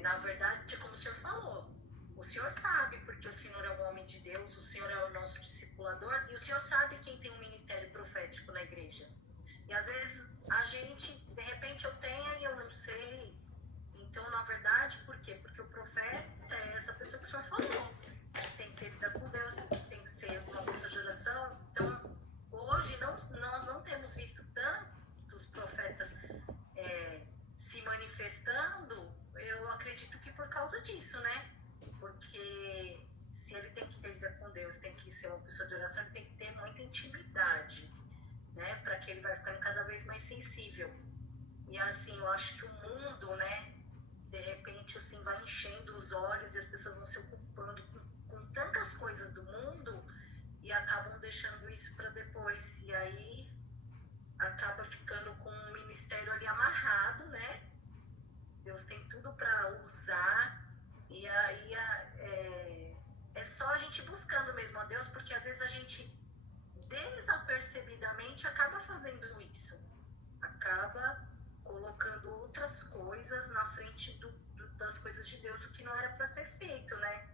na verdade, como o Senhor falou, o Senhor sabe, porque o Senhor é um homem de Deus, o Senhor é o nosso discipulador, e o Senhor sabe quem tem um ministério profético na igreja. E às vezes a gente, de repente eu tenho e eu não sei. Então, na verdade, por quê? Porque o profeta é essa pessoa que o Senhor falou, que tem que ter vida com Deus, que tem que ser uma pessoa de oração. Então, hoje nós não temos visto tantos profetas se manifestando, eu acredito que por causa disso, né? Porque se ele tem que ter vida com Deus, tem que ser uma pessoa de oração, ele tem que ter muita intimidade, né? Para que ele vai ficando cada vez mais sensível. E assim, eu acho que o mundo, né? De repente, assim, vai enchendo os olhos e as pessoas vão se ocupando com tantas coisas do mundo e acabam deixando isso para depois. E aí acaba ficando com o ministério ali amarrado, né? Deus tem tudo para usar. E aí é só a gente buscando mesmo a Deus, porque às vezes a gente desapercebidamente acaba fazendo isso, acaba colocando outras coisas na frente das coisas de Deus, o que não era para ser feito, né?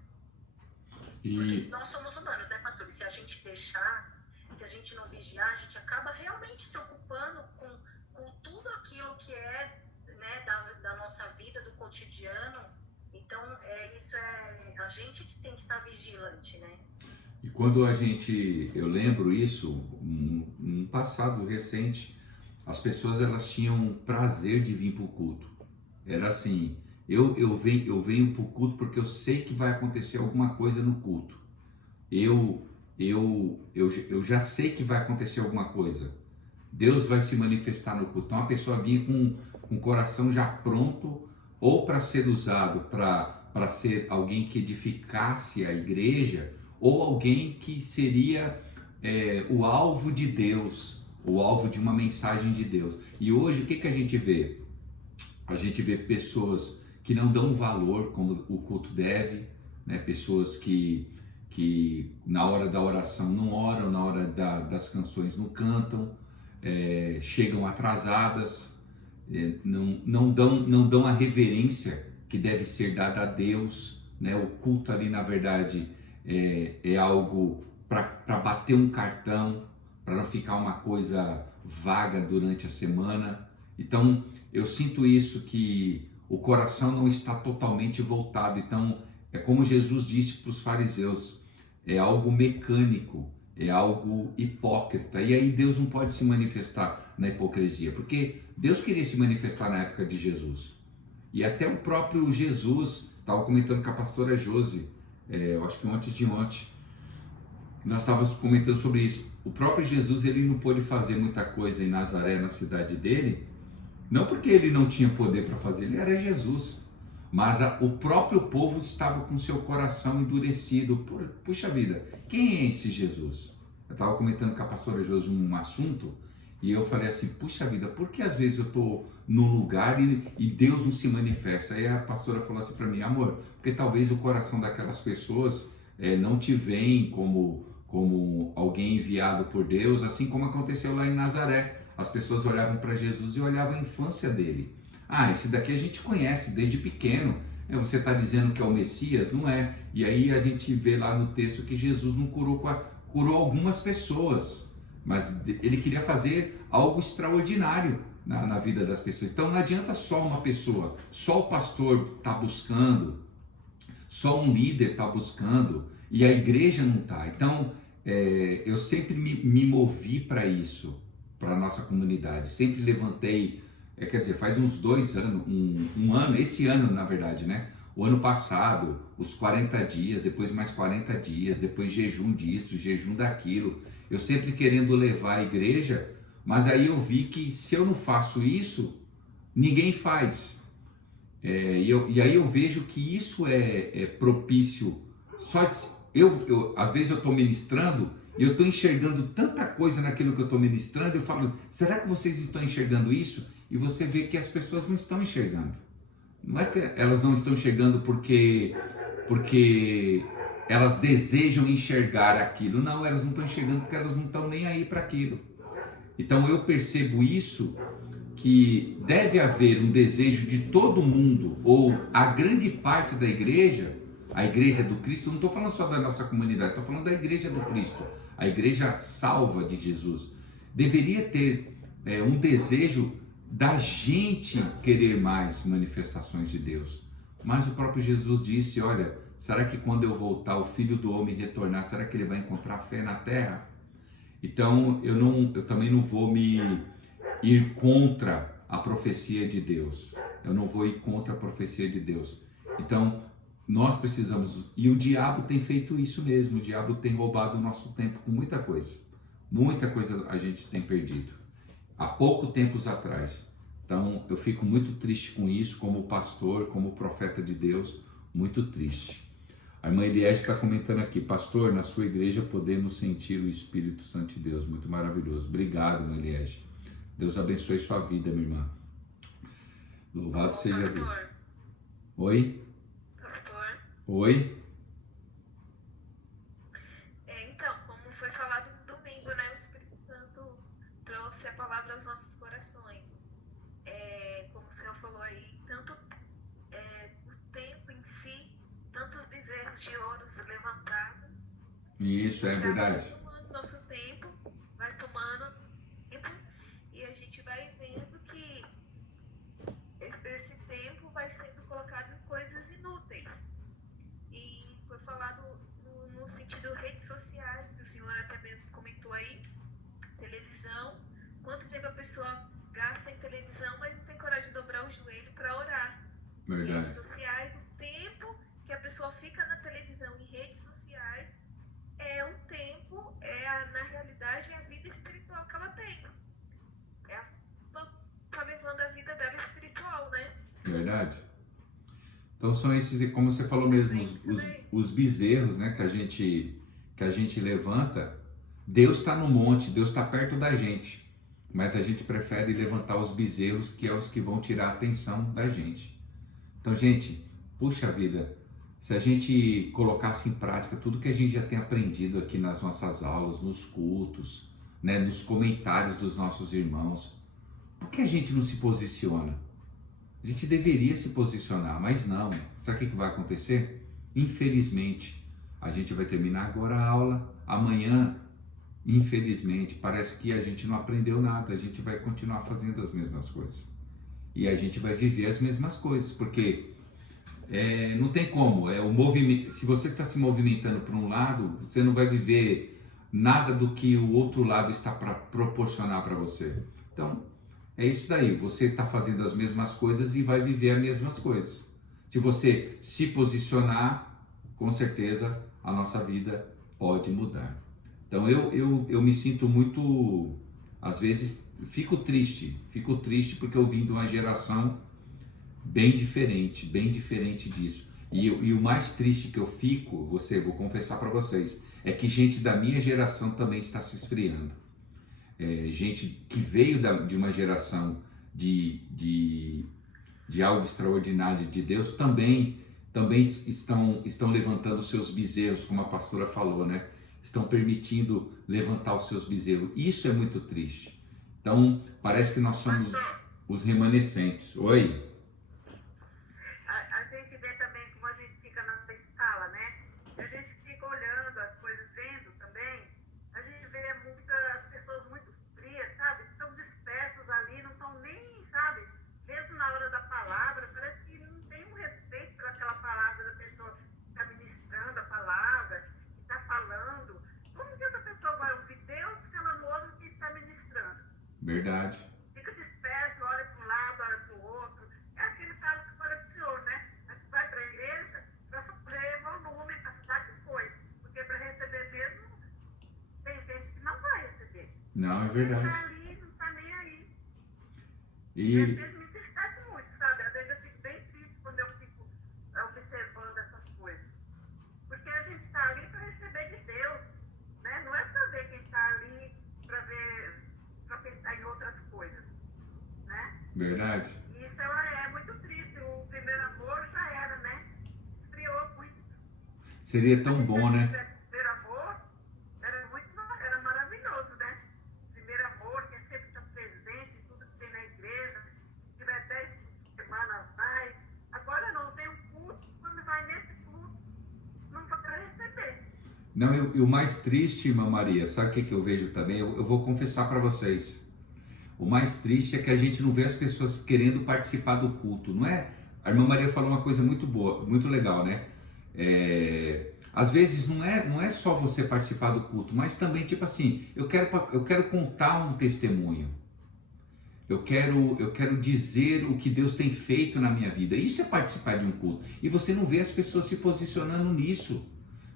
Porque nós somos humanos, né, pastor? E se a gente deixar, se a gente não vigiar, a gente acaba realmente se ocupando com tudo aquilo que é, né, da nossa vida, do cotidiano. Então, isso é a gente que tem que estar vigilante, né? E quando eu lembro isso, um passado recente, as pessoas elas tinham prazer de vir para o culto. Era assim, eu venho para o culto porque eu sei que vai acontecer alguma coisa no culto. Eu já sei que vai acontecer alguma coisa. Deus vai se manifestar no culto. Então a pessoa vinha com o coração já pronto, ou para ser usado para ser alguém que edificasse a igreja, ou alguém que seria o alvo de Deus, o alvo de uma mensagem de Deus. E hoje o que a gente vê? A gente vê pessoas que não dão valor como o culto deve, né? Pessoas que na hora da oração não oram, na hora das canções não cantam, chegam atrasadas, não dão a reverência que deve ser dada a Deus, né? O culto ali, na verdade, é algo para bater um cartão, para não ficar uma coisa vaga durante a semana. Então, eu sinto isso, que o coração não está totalmente voltado. Então, é como Jesus disse para os fariseus, é algo mecânico, é algo hipócrita. E aí Deus não pode se manifestar na hipocrisia, porque Deus queria se manifestar na época de Jesus. E até o próprio Jesus, estava comentando com a pastora Josi, eu acho que antes de ontem, nós estávamos comentando sobre isso. O próprio Jesus, ele não pôde fazer muita coisa em Nazaré, na cidade dele, não porque ele não tinha poder para fazer, ele era Jesus, mas o próprio povo estava com seu coração endurecido. Puxa vida, quem é esse Jesus? Eu estava comentando com a pastora Josi um assunto, e eu falei assim, puxa vida, por que às vezes eu estou num lugar e Deus não se manifesta? Aí a pastora falou assim para mim, amor, porque talvez o coração daquelas pessoas não te veem como como alguém enviado por Deus, assim como aconteceu lá em Nazaré. As pessoas olhavam para Jesus e olhavam a infância dele. Ah, esse daqui a gente conhece desde pequeno. Você está dizendo que é o Messias? Não é. E aí a gente vê lá no texto que Jesus não curou, curou algumas pessoas, mas ele queria fazer algo extraordinário na vida das pessoas. Então não adianta só uma pessoa, só o pastor está buscando, só um líder está buscando e a igreja não está. Então eu sempre me movi para isso, para a nossa comunidade. Sempre levantei, quer dizer, faz uns 2 anos, um ano, esse ano na verdade, né? O ano passado, os 40 dias, depois mais 40 dias, depois jejum disso, jejum daquilo. Eu sempre querendo levar a igreja, mas aí eu vi que se eu não faço isso, ninguém faz. E aí eu vejo que isso é propício. Às vezes eu estou ministrando e eu estou enxergando tanta coisa naquilo que eu estou ministrando, eu falo, será que vocês estão enxergando isso? E você vê que as pessoas não estão enxergando. Não é que elas não estão enxergando porque elas desejam enxergar aquilo. Não, elas não estão enxergando porque elas não estão nem aí para aquilo. Então eu percebo isso, que deve haver um desejo de todo mundo, ou a grande parte da igreja, a igreja do Cristo, não estou falando só da nossa comunidade, estou falando da igreja do Cristo, a igreja salva de Jesus. Deveria ter um desejo da gente querer mais manifestações de Deus. Mas o próprio Jesus disse, olha, será que quando eu voltar, o Filho do Homem retornar, será que ele vai encontrar fé na terra? Então eu também não vou me ir contra a profecia de Deus. Eu não vou ir contra a profecia de Deus. Então nós precisamos, e o diabo tem feito isso mesmo, o diabo tem roubado o nosso tempo com muita coisa a gente tem perdido. Há pouco tempos atrás. Então eu fico muito triste com isso, como pastor, como profeta de Deus, muito triste. A irmã Eliette está comentando aqui, pastor, na sua igreja podemos sentir o Espírito Santo de Deus, muito maravilhoso. Obrigado, irmã Eliette. Deus abençoe sua vida, minha irmã. Louvado seja Deus. Oi? Pastor. Oi? Então, como foi falado no domingo, né? O Espírito Santo trouxe a palavra aos nossos corações. Como o Senhor falou aí, tanto o tempo em si, tantos bezerros de ouro se levantaram. Isso, é verdade. Vai tomando nosso tempo, vai tomando tempo, e a gente vai vendo que esse tempo vai sendo colocado em coisas inúteis. E foi falado no sentido redes sociais, que o senhor até mesmo comentou aí, televisão. Quanto tempo a pessoa gasta em televisão, mas não tem coragem de dobrar o joelho para orar. Verdade. Redes sociais, o tempo que a pessoa fica na televisão e redes sociais é um tempo, na realidade, é a vida espiritual que ela tem. Tá levando a vida dela espiritual, né? Verdade. Então são esses, como você falou mesmo, os bezerros, né, que a gente levanta. Deus está no monte, Deus está perto da gente, mas a gente prefere levantar os bezerros, que é os que vão tirar a atenção da gente. Então, gente, puxa vida, se a gente colocasse em prática tudo que a gente já tem aprendido aqui nas nossas aulas, nos cultos, né, nos comentários dos nossos irmãos, por que a gente não se posiciona? A gente deveria se posicionar, mas não. Sabe o que vai acontecer? Infelizmente, a gente vai terminar agora a aula, amanhã, infelizmente, parece que a gente não aprendeu nada, a gente vai continuar fazendo as mesmas coisas. E a gente vai viver as mesmas coisas, porque não tem como. O movimento, se você está se movimentando para um lado, você não vai viver nada do que o outro lado está para proporcionar para você. Então, é isso daí, você está fazendo as mesmas coisas e vai viver as mesmas coisas. Se você se posicionar, com certeza a nossa vida pode mudar. Então eu me sinto muito, às vezes fico triste porque eu vim de uma geração bem diferente disso. E o mais triste que eu fico, vou confessar para vocês, é que gente da minha geração também está se esfriando. Gente que veio de uma geração de algo extraordinário de Deus também estão levantando seus bezerros, como a pastora falou, né? estão permitindo levantar os seus bezerros. Isso é muito triste. Então, parece que nós somos os remanescentes. Oi? A gente vê também como a gente fica na escala, né? A gente fica olhando as coisas, vendo também. A gente vê muitas pessoas muito frias, sabe? Estão dispersos ali, não estão nem, sabe? Mesmo na hora da palavra, parece que não tem um respeito por aquela palavra da pessoa que está ministrando a palavra, que está falando. Como que essa pessoa vai ouvir Deus se ela não ouve o que está ministrando? Verdade. Fica disperso, olha para um lado, olha para o outro. É aquele caso que fala do Senhor, né? A gente vai para a igreja para fazer volume, para dar coisa. Porque para receber mesmo, tem gente que não vai receber. Não, é Quem verdade. está ali, não está nem aí. E Às vezes me entristece muito, sabe? Às vezes eu fico bem triste quando eu fico observando essas coisas. Porque a gente está ali para receber de Deus, né? Não é para ver quem está ali, para ver, para pensar em outras coisas, né? verdade. E isso é muito triste. O primeiro amor já era, né? Esfriou muito. Seria tão bom, né? O primeiro amor era maravilhoso, né? O primeiro amor, que é sempre está presente em tudo que tem na igreja. Se tiver 10 semanas, vai. Agora não, tem um culto, quando vai nesse culto, não vai para receber. Não, e o mais triste, irmã Maria, sabe o que eu vejo também? Eu vou confessar para vocês. O mais triste é que a gente não vê as pessoas querendo participar do culto, não é? A irmã Maria falou uma coisa muito boa, muito legal, né? Às vezes não é só você participar do culto, mas também tipo assim, eu quero contar um testemunho. Eu quero dizer o que Deus tem feito na minha vida. Isso é participar de um culto. E você não vê as pessoas se posicionando nisso.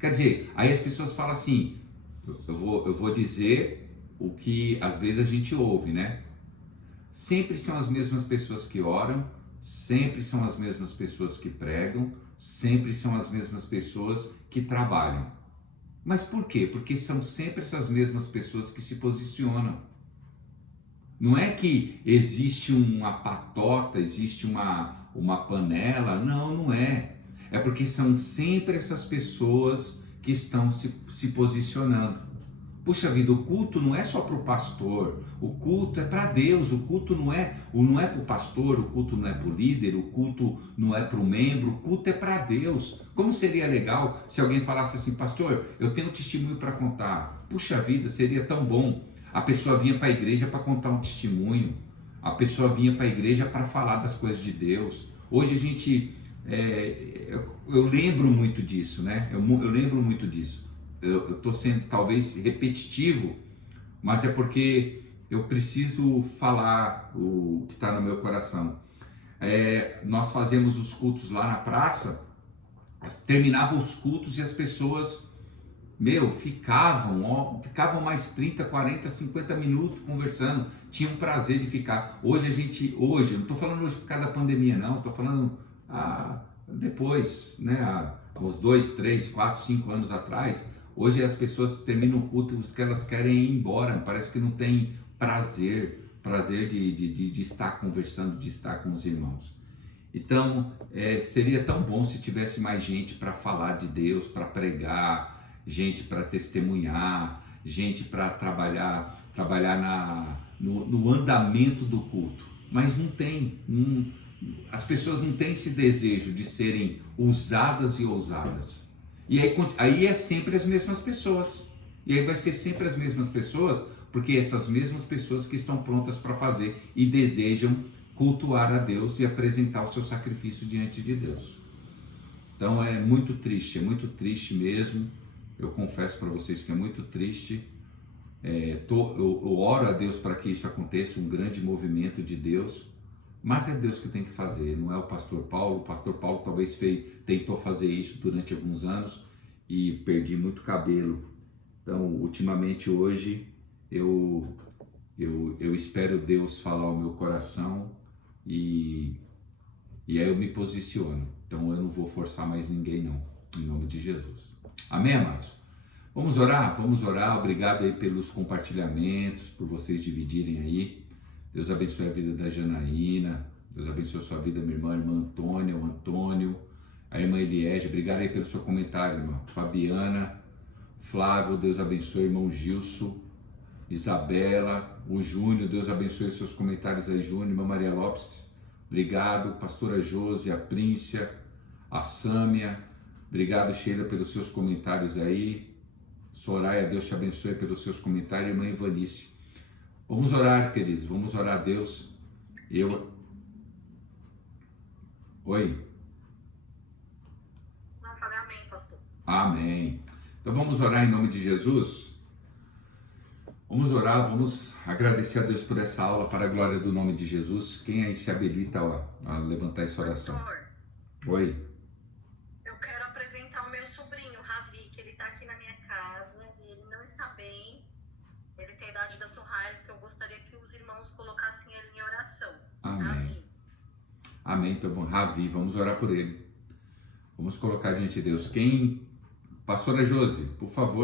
Quer dizer, aí as pessoas falam assim, eu vou dizer o que às vezes a gente ouve, né? Sempre são as mesmas pessoas que oram, sempre são as mesmas pessoas que pregam, sempre são as mesmas pessoas que trabalham. Mas por quê? Porque são sempre essas mesmas pessoas que se posicionam. Não é que existe uma patota, existe uma panela, não é. É porque são sempre essas pessoas que estão se posicionando. Puxa vida, o culto não é só para o pastor, o culto é para Deus, o culto não é para o pastor, o culto não é para o líder, o culto não é para o membro, o culto é para Deus. Como seria legal se alguém falasse assim, pastor, eu tenho um testemunho para contar. Puxa vida, seria tão bom. A pessoa vinha para a igreja para contar um testemunho, a pessoa vinha para a igreja para falar das coisas de Deus. Hoje a gente, eu lembro muito disso, né? Eu lembro muito disso. Eu estou sendo talvez repetitivo, mas é porque eu preciso falar o que está no meu coração. Nós fazemos os cultos lá na praça, terminavam os cultos e as pessoas, ficavam mais 30, 40, 50 minutos conversando, tinham prazer de ficar. Hoje, eu não estou falando hoje por causa da pandemia, não, estou falando depois, né, há uns 2, 3, 4, 5 anos atrás. Hoje as pessoas terminam o culto, os que elas querem ir embora, parece que não tem prazer de estar conversando, de estar com os irmãos. Então, seria tão bom se tivesse mais gente para falar de Deus, para pregar, gente para testemunhar, gente para trabalhar no andamento do culto. Mas não tem, as pessoas não têm esse desejo de serem usadas e ousadas. E aí é sempre as mesmas pessoas. E aí vai ser sempre as mesmas pessoas, porque essas mesmas pessoas que estão prontas para fazer e desejam cultuar a Deus e apresentar o seu sacrifício diante de Deus. Então é muito triste mesmo. Eu confesso para vocês que é muito triste. Eu oro a Deus para que isso aconteça, um grande movimento de Deus. Mas é Deus que tem que fazer, não é o pastor Paulo. O pastor Paulo talvez tentou fazer isso durante alguns anos e perdi muito cabelo. Então, ultimamente hoje, eu espero Deus falar ao meu coração e aí eu me posiciono. Então, eu não vou forçar mais ninguém não, em nome de Jesus. Amém, amados? Vamos orar? Obrigado aí pelos compartilhamentos, por vocês dividirem aí. Deus abençoe a vida da Janaína, Deus abençoe a sua vida, minha irmã Antônia, o Antônio, a irmã Eliege, obrigado aí pelo seu comentário, irmã. Flávio, Deus abençoe, irmão Gilson, Isabela, o Júnior, Deus abençoe seus comentários aí, Júnior, irmã Maria Lopes, obrigado, pastora Josi, a Príncia, a Sâmia, obrigado, Sheila, pelos seus comentários aí, Soraya, Deus te abençoe pelos seus comentários, irmã Ivanice. Vamos orar, queridos, vamos orar a Deus. Oi? Não, falei amém, pastor. Amém. Então vamos orar em nome de Jesus? Vamos orar, vamos agradecer a Deus por essa aula, para a glória do nome de Jesus. Quem aí se habilita a levantar essa oração? Pastor, Oi? eu quero apresentar o meu sobrinho, Ravi, que ele está aqui na minha casa e ele não está bem. Ele tem a idade da Soraya, então eu gostaria que os irmãos colocassem ele em oração. Amém. Ravi. Amém, então bom. Ravi, vamos orar por ele. Vamos colocar diante de Deus. Pastora Josi, por favor.